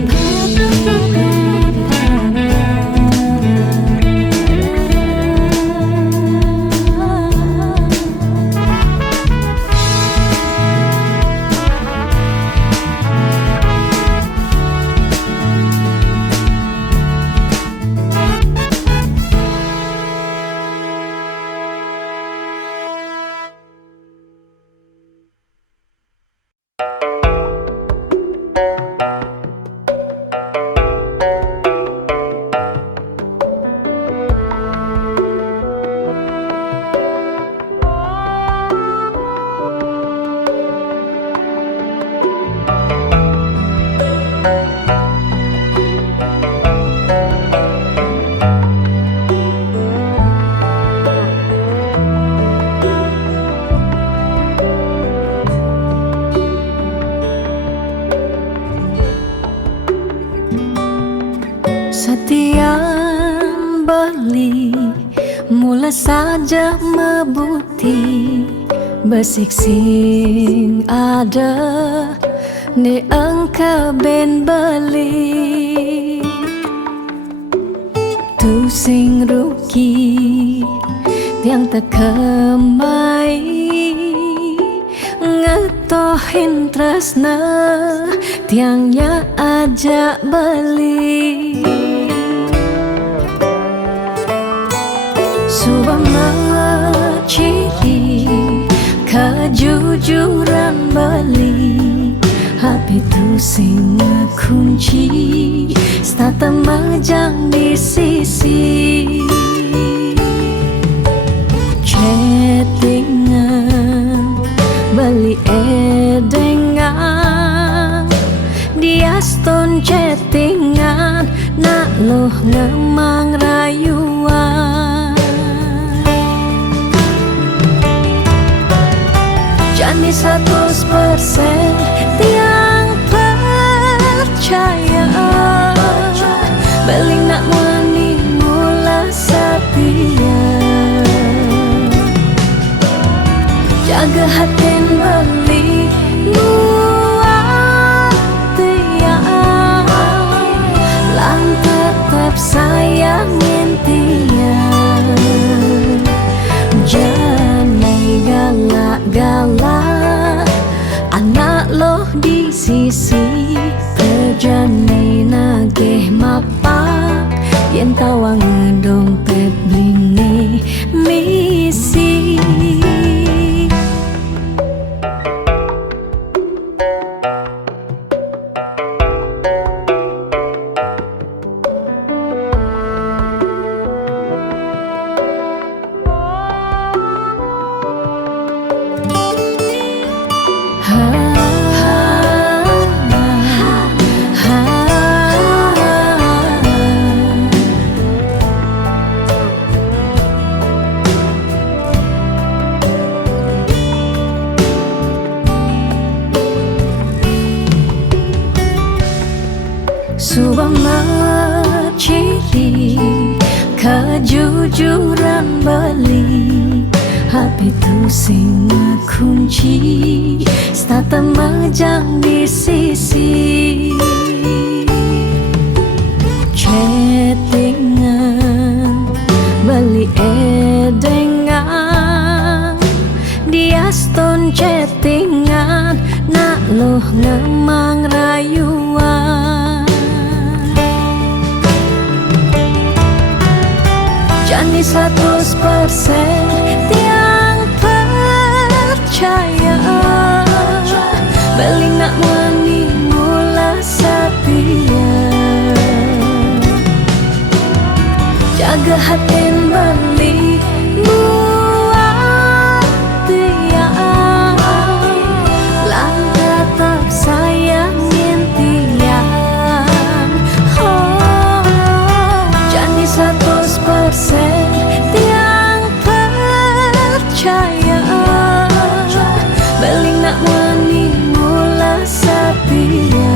Setiap beli mula saja mebuti besik sing ada ni engkau ben beli tu sing rugi tiang tak kemai ngetohin tresna tiangnya ajak beli. Subama ciri kejujuran beli hati tu sing kunci stata majang di sisi chattingan beli edengan dia stone chattingan nak loh ngemang rayuan jani 100% tiang percaya beli nak mani mula setia jaga hati beli buat tiang lang tetap sayangin tiang jangan galak-galak anak loh di sisi terjani nageh mapak yen tawang dompet bling misi. Subama ciri kejujuran beli hati tu sing kunci stata majang di sisi chattingan beli edengan dia stone chattingan nak loh ngemang rayuan jani 100% tiang percaya beli nak mani mula setia jaga hati beli buat tiang lang tetap sayangin tiang jani 100% tiang percaya beli nak mani mula setia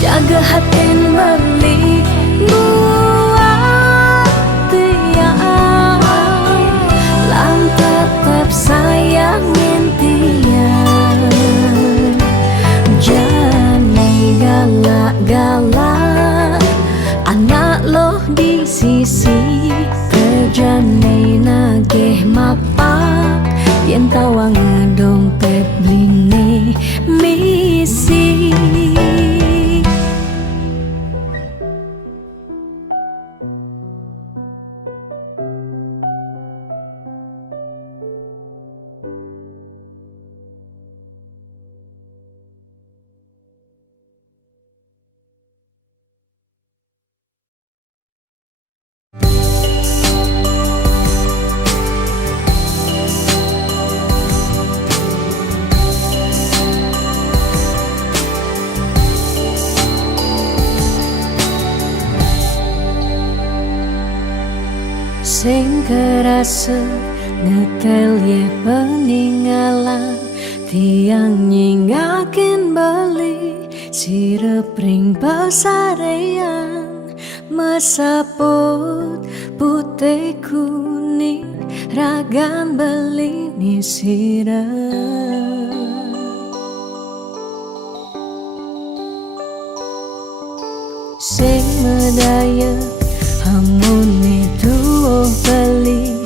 jaga hati beli buat rasa ngetel ye peninggalan tiang nyingakin beli sirep ring pasarean mesaput putih kuning ragan beli ni sirep sing medaya hamun itu beli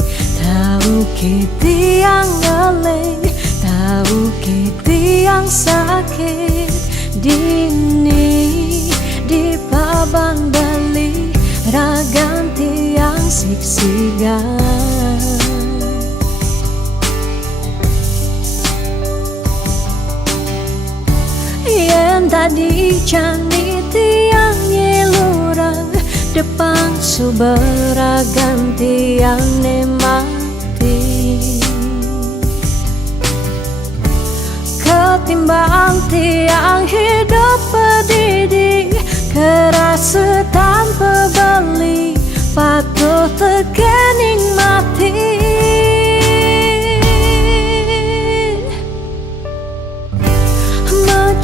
tahu kiti yang ngeleng tahu kiti yang sakit dini di paban beli ragan tiang siksigan yang tadi cani tiang nyelurang depan suberagan tiang nemati ketimbang tiang hidup pedidi kerasa tanpa beli patut tekening mati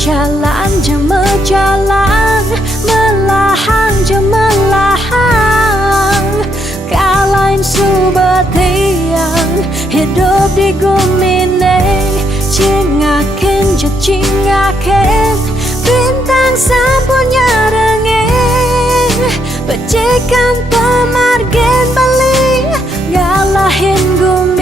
jalan je jalan melahan je melahan kalain subatiang hidup di gumine cingaken je cingaken bintang sampunya rengeng pecekan pemargen beli ngalahin gumi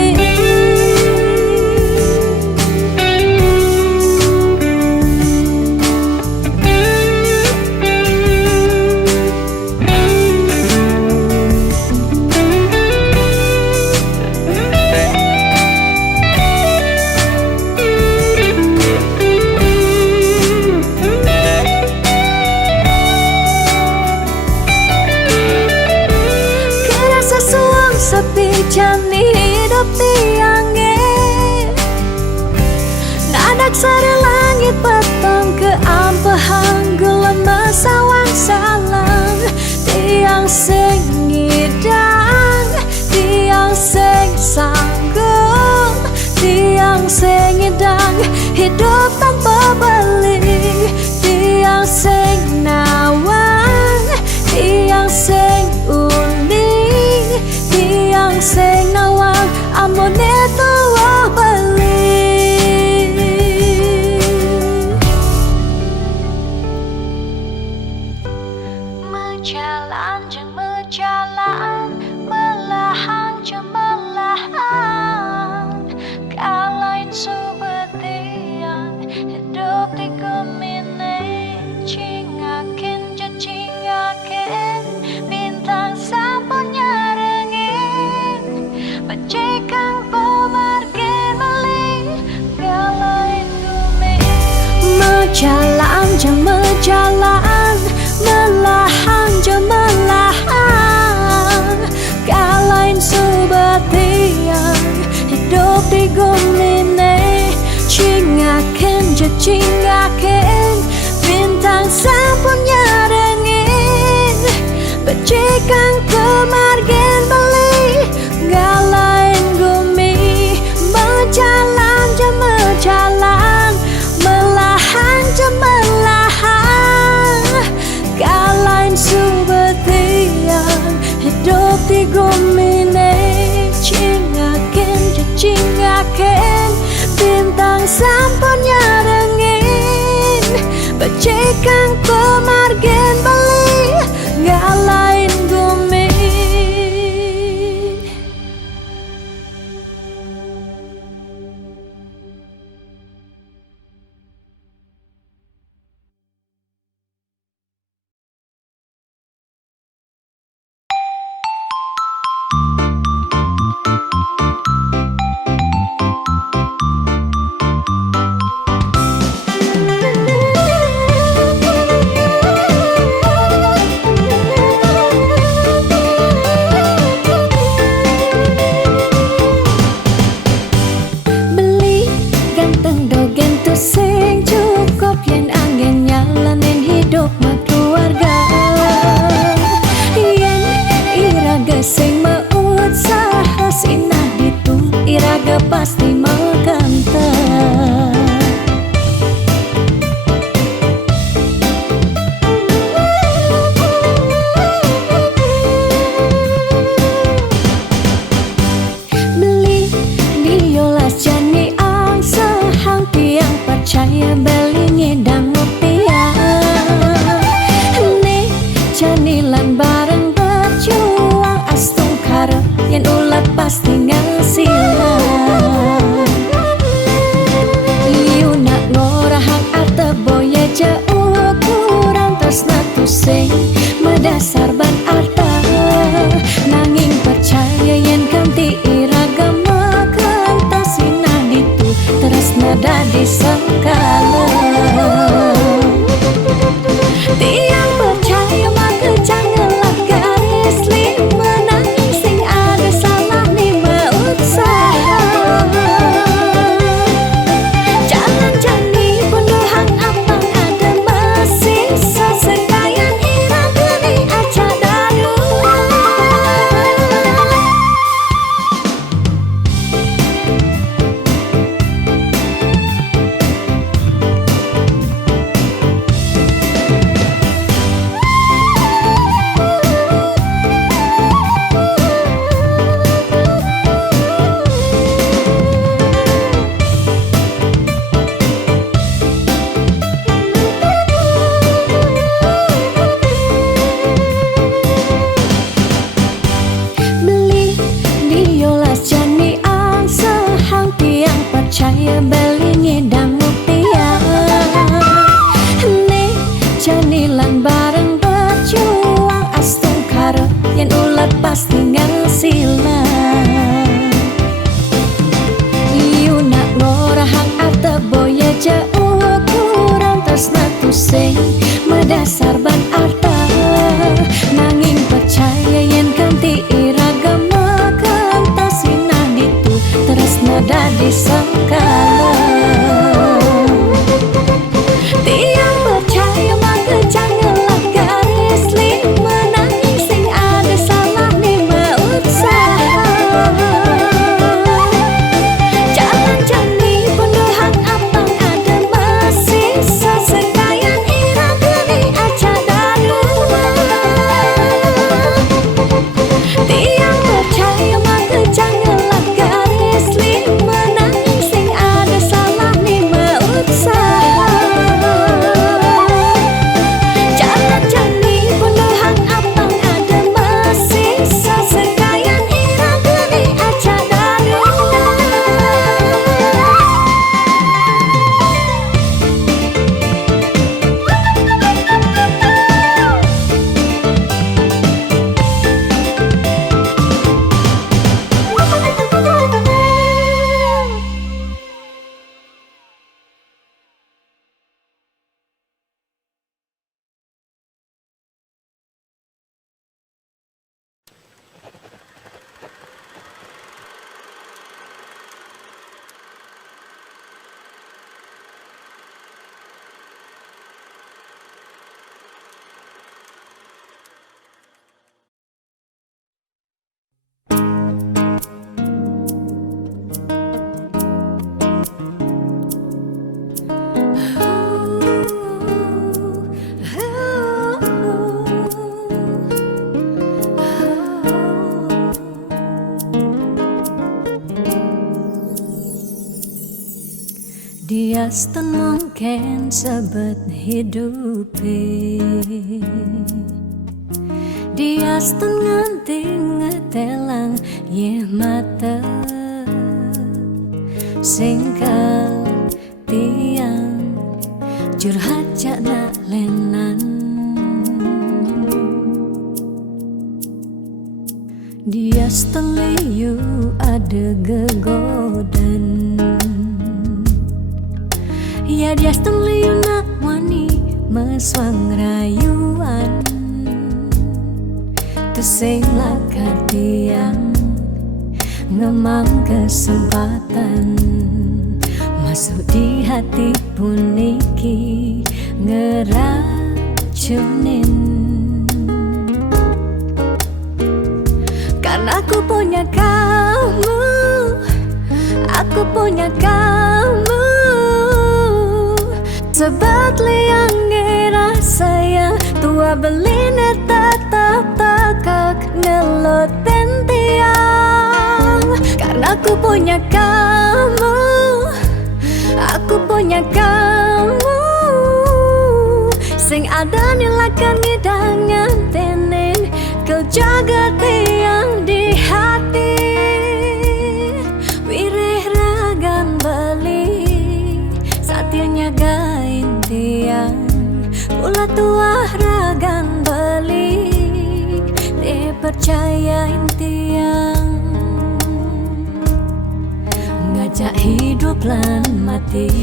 jani hidup tiangnya nadak sari langit petang ke ampahan gula masawang salang tiang sing ngidang tiang sing sanggup tiang sing ngidang hidup tanpa beli tiang sing nawang tiang sing uning tiang sing nawang amone tuwa beli menjalan jeng menjalan melahan jeng melahan kalain subetian hidup di gemine cingakin je cingakin bintang sampurnya pecekang pemargen beli galain gumi menjalan je menjalan melahan je melahan galain subatian hidup di gumine cingaken je cingaken bintang sampurnya rengin pecekang pemargen beli galain gumi menjalan je menjalan melahan je melahan galain subetian hidup di gumine cingaken je cingaken bintang sampurnya rengin pecekang pemargen beli galain gumi percaya beli ngedang rupiah. Nih janilan bareng berjuang astung karep yen ulat pasti ngasilan. Liu nak ngorahang arte boya jauh kurang tresna tusing medasar ban arta. Nanging percaya yen ganti iragama kentasina ditu tresna dadi sekala. Tiang percaya maka janganlah garis lima nanging sing ada salah ni usaha. Jangan jani penuhang apang ada masih sesekayan iragani aja dadu. Beli diolas jani ang sehang tiang percaya beli ngedang rupiah. Nih janilan bareng berjuang astung karep yen ulat pasti ngasilan. Liu nak ngorahang arte boya jauh kurang tresna tusing medasar ban arta. Nanging percaya yen ganti iragama kentasina ditu tresna dadi sekala. Tiang percaya maka janganlah garis lima nanging sing ada salah ni usaha. Jangan jani penuhang apang ada masih sesekayan iragani aja dadu. Tiang percaya maka janganlah garis lima nanging sing ada salah ni usaha. Jangan jani penuhang apang ada masih sesekayan iragani aja dadu. Dia stun mungkin sebet hidupi. Dia stun nganti ngetelang ye mata singkal tiang curhat jak nak lenan. Dia stun liu ada gegodan. Ya dia stun liu nak wani meswang rayuan. Tusing lakar tiang ngemang kesempatan masuk di hati puniki ngeracunin. Karena aku punya kamu, aku punya kamu. Sebab liang ngerasa yang tua beline tetap takak ngelot tiang. Karena aku punya kamu, aku punya kamu. Sing ada nilakan ngidangan tenen kau jaga tiang di hati. Wireh ragan beli satilnya gain tiang. Pula tua ragan beli dia percayain tiang. Ngajak hidup lan mati.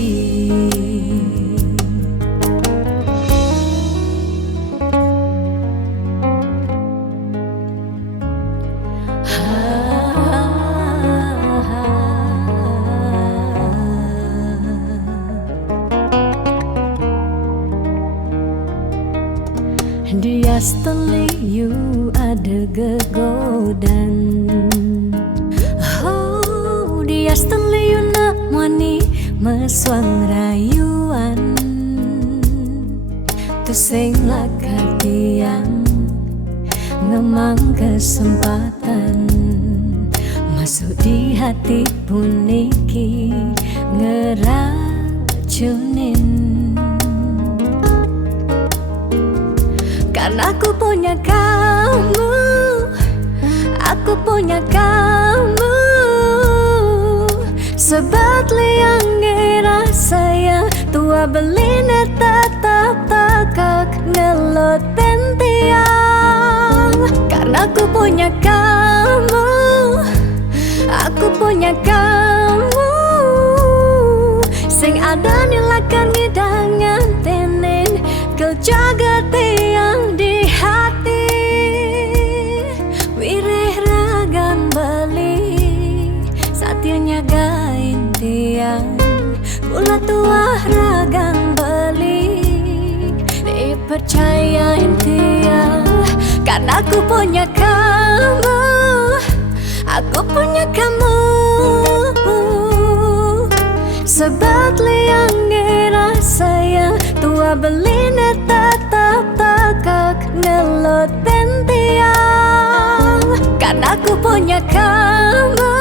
Dia setelah you ada gegodan. Oh, dia setelah you nak wani meswang rayuan. Tu sing lakar tiang ngemang kesempatan masuk di hati puniki ngeracunin. Karena aku punya kamu, aku punya kamu. Sebab liang ngerasa yang tua belina tetap takak ngelot tiang. Karena aku punya kamu, aku punya kamu. Sing ada nilakan ngidangan tenen kau jaga tiang di hati. Wireh ragan beli satilnya gain tiang. Pula tua ragan beli dipercayain tiang. Karena aku punya kamu, aku punya kamu. Sebab liang ngerasa yang tua belina tetap takak ngelot tiang. Karena aku punya kamu,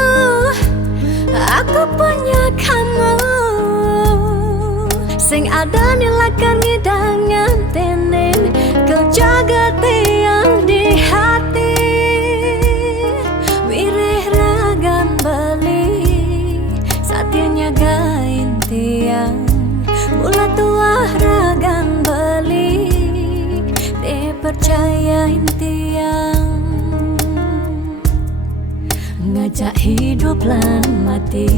aku punya kamu. Sing ada nilakan ngidangan tenen kau jaga tiang di hati. Wireh ragan beli satilnya gain tiang. Mula tua ragan beli dipercayain tiang. Ngajak hidup lan mati.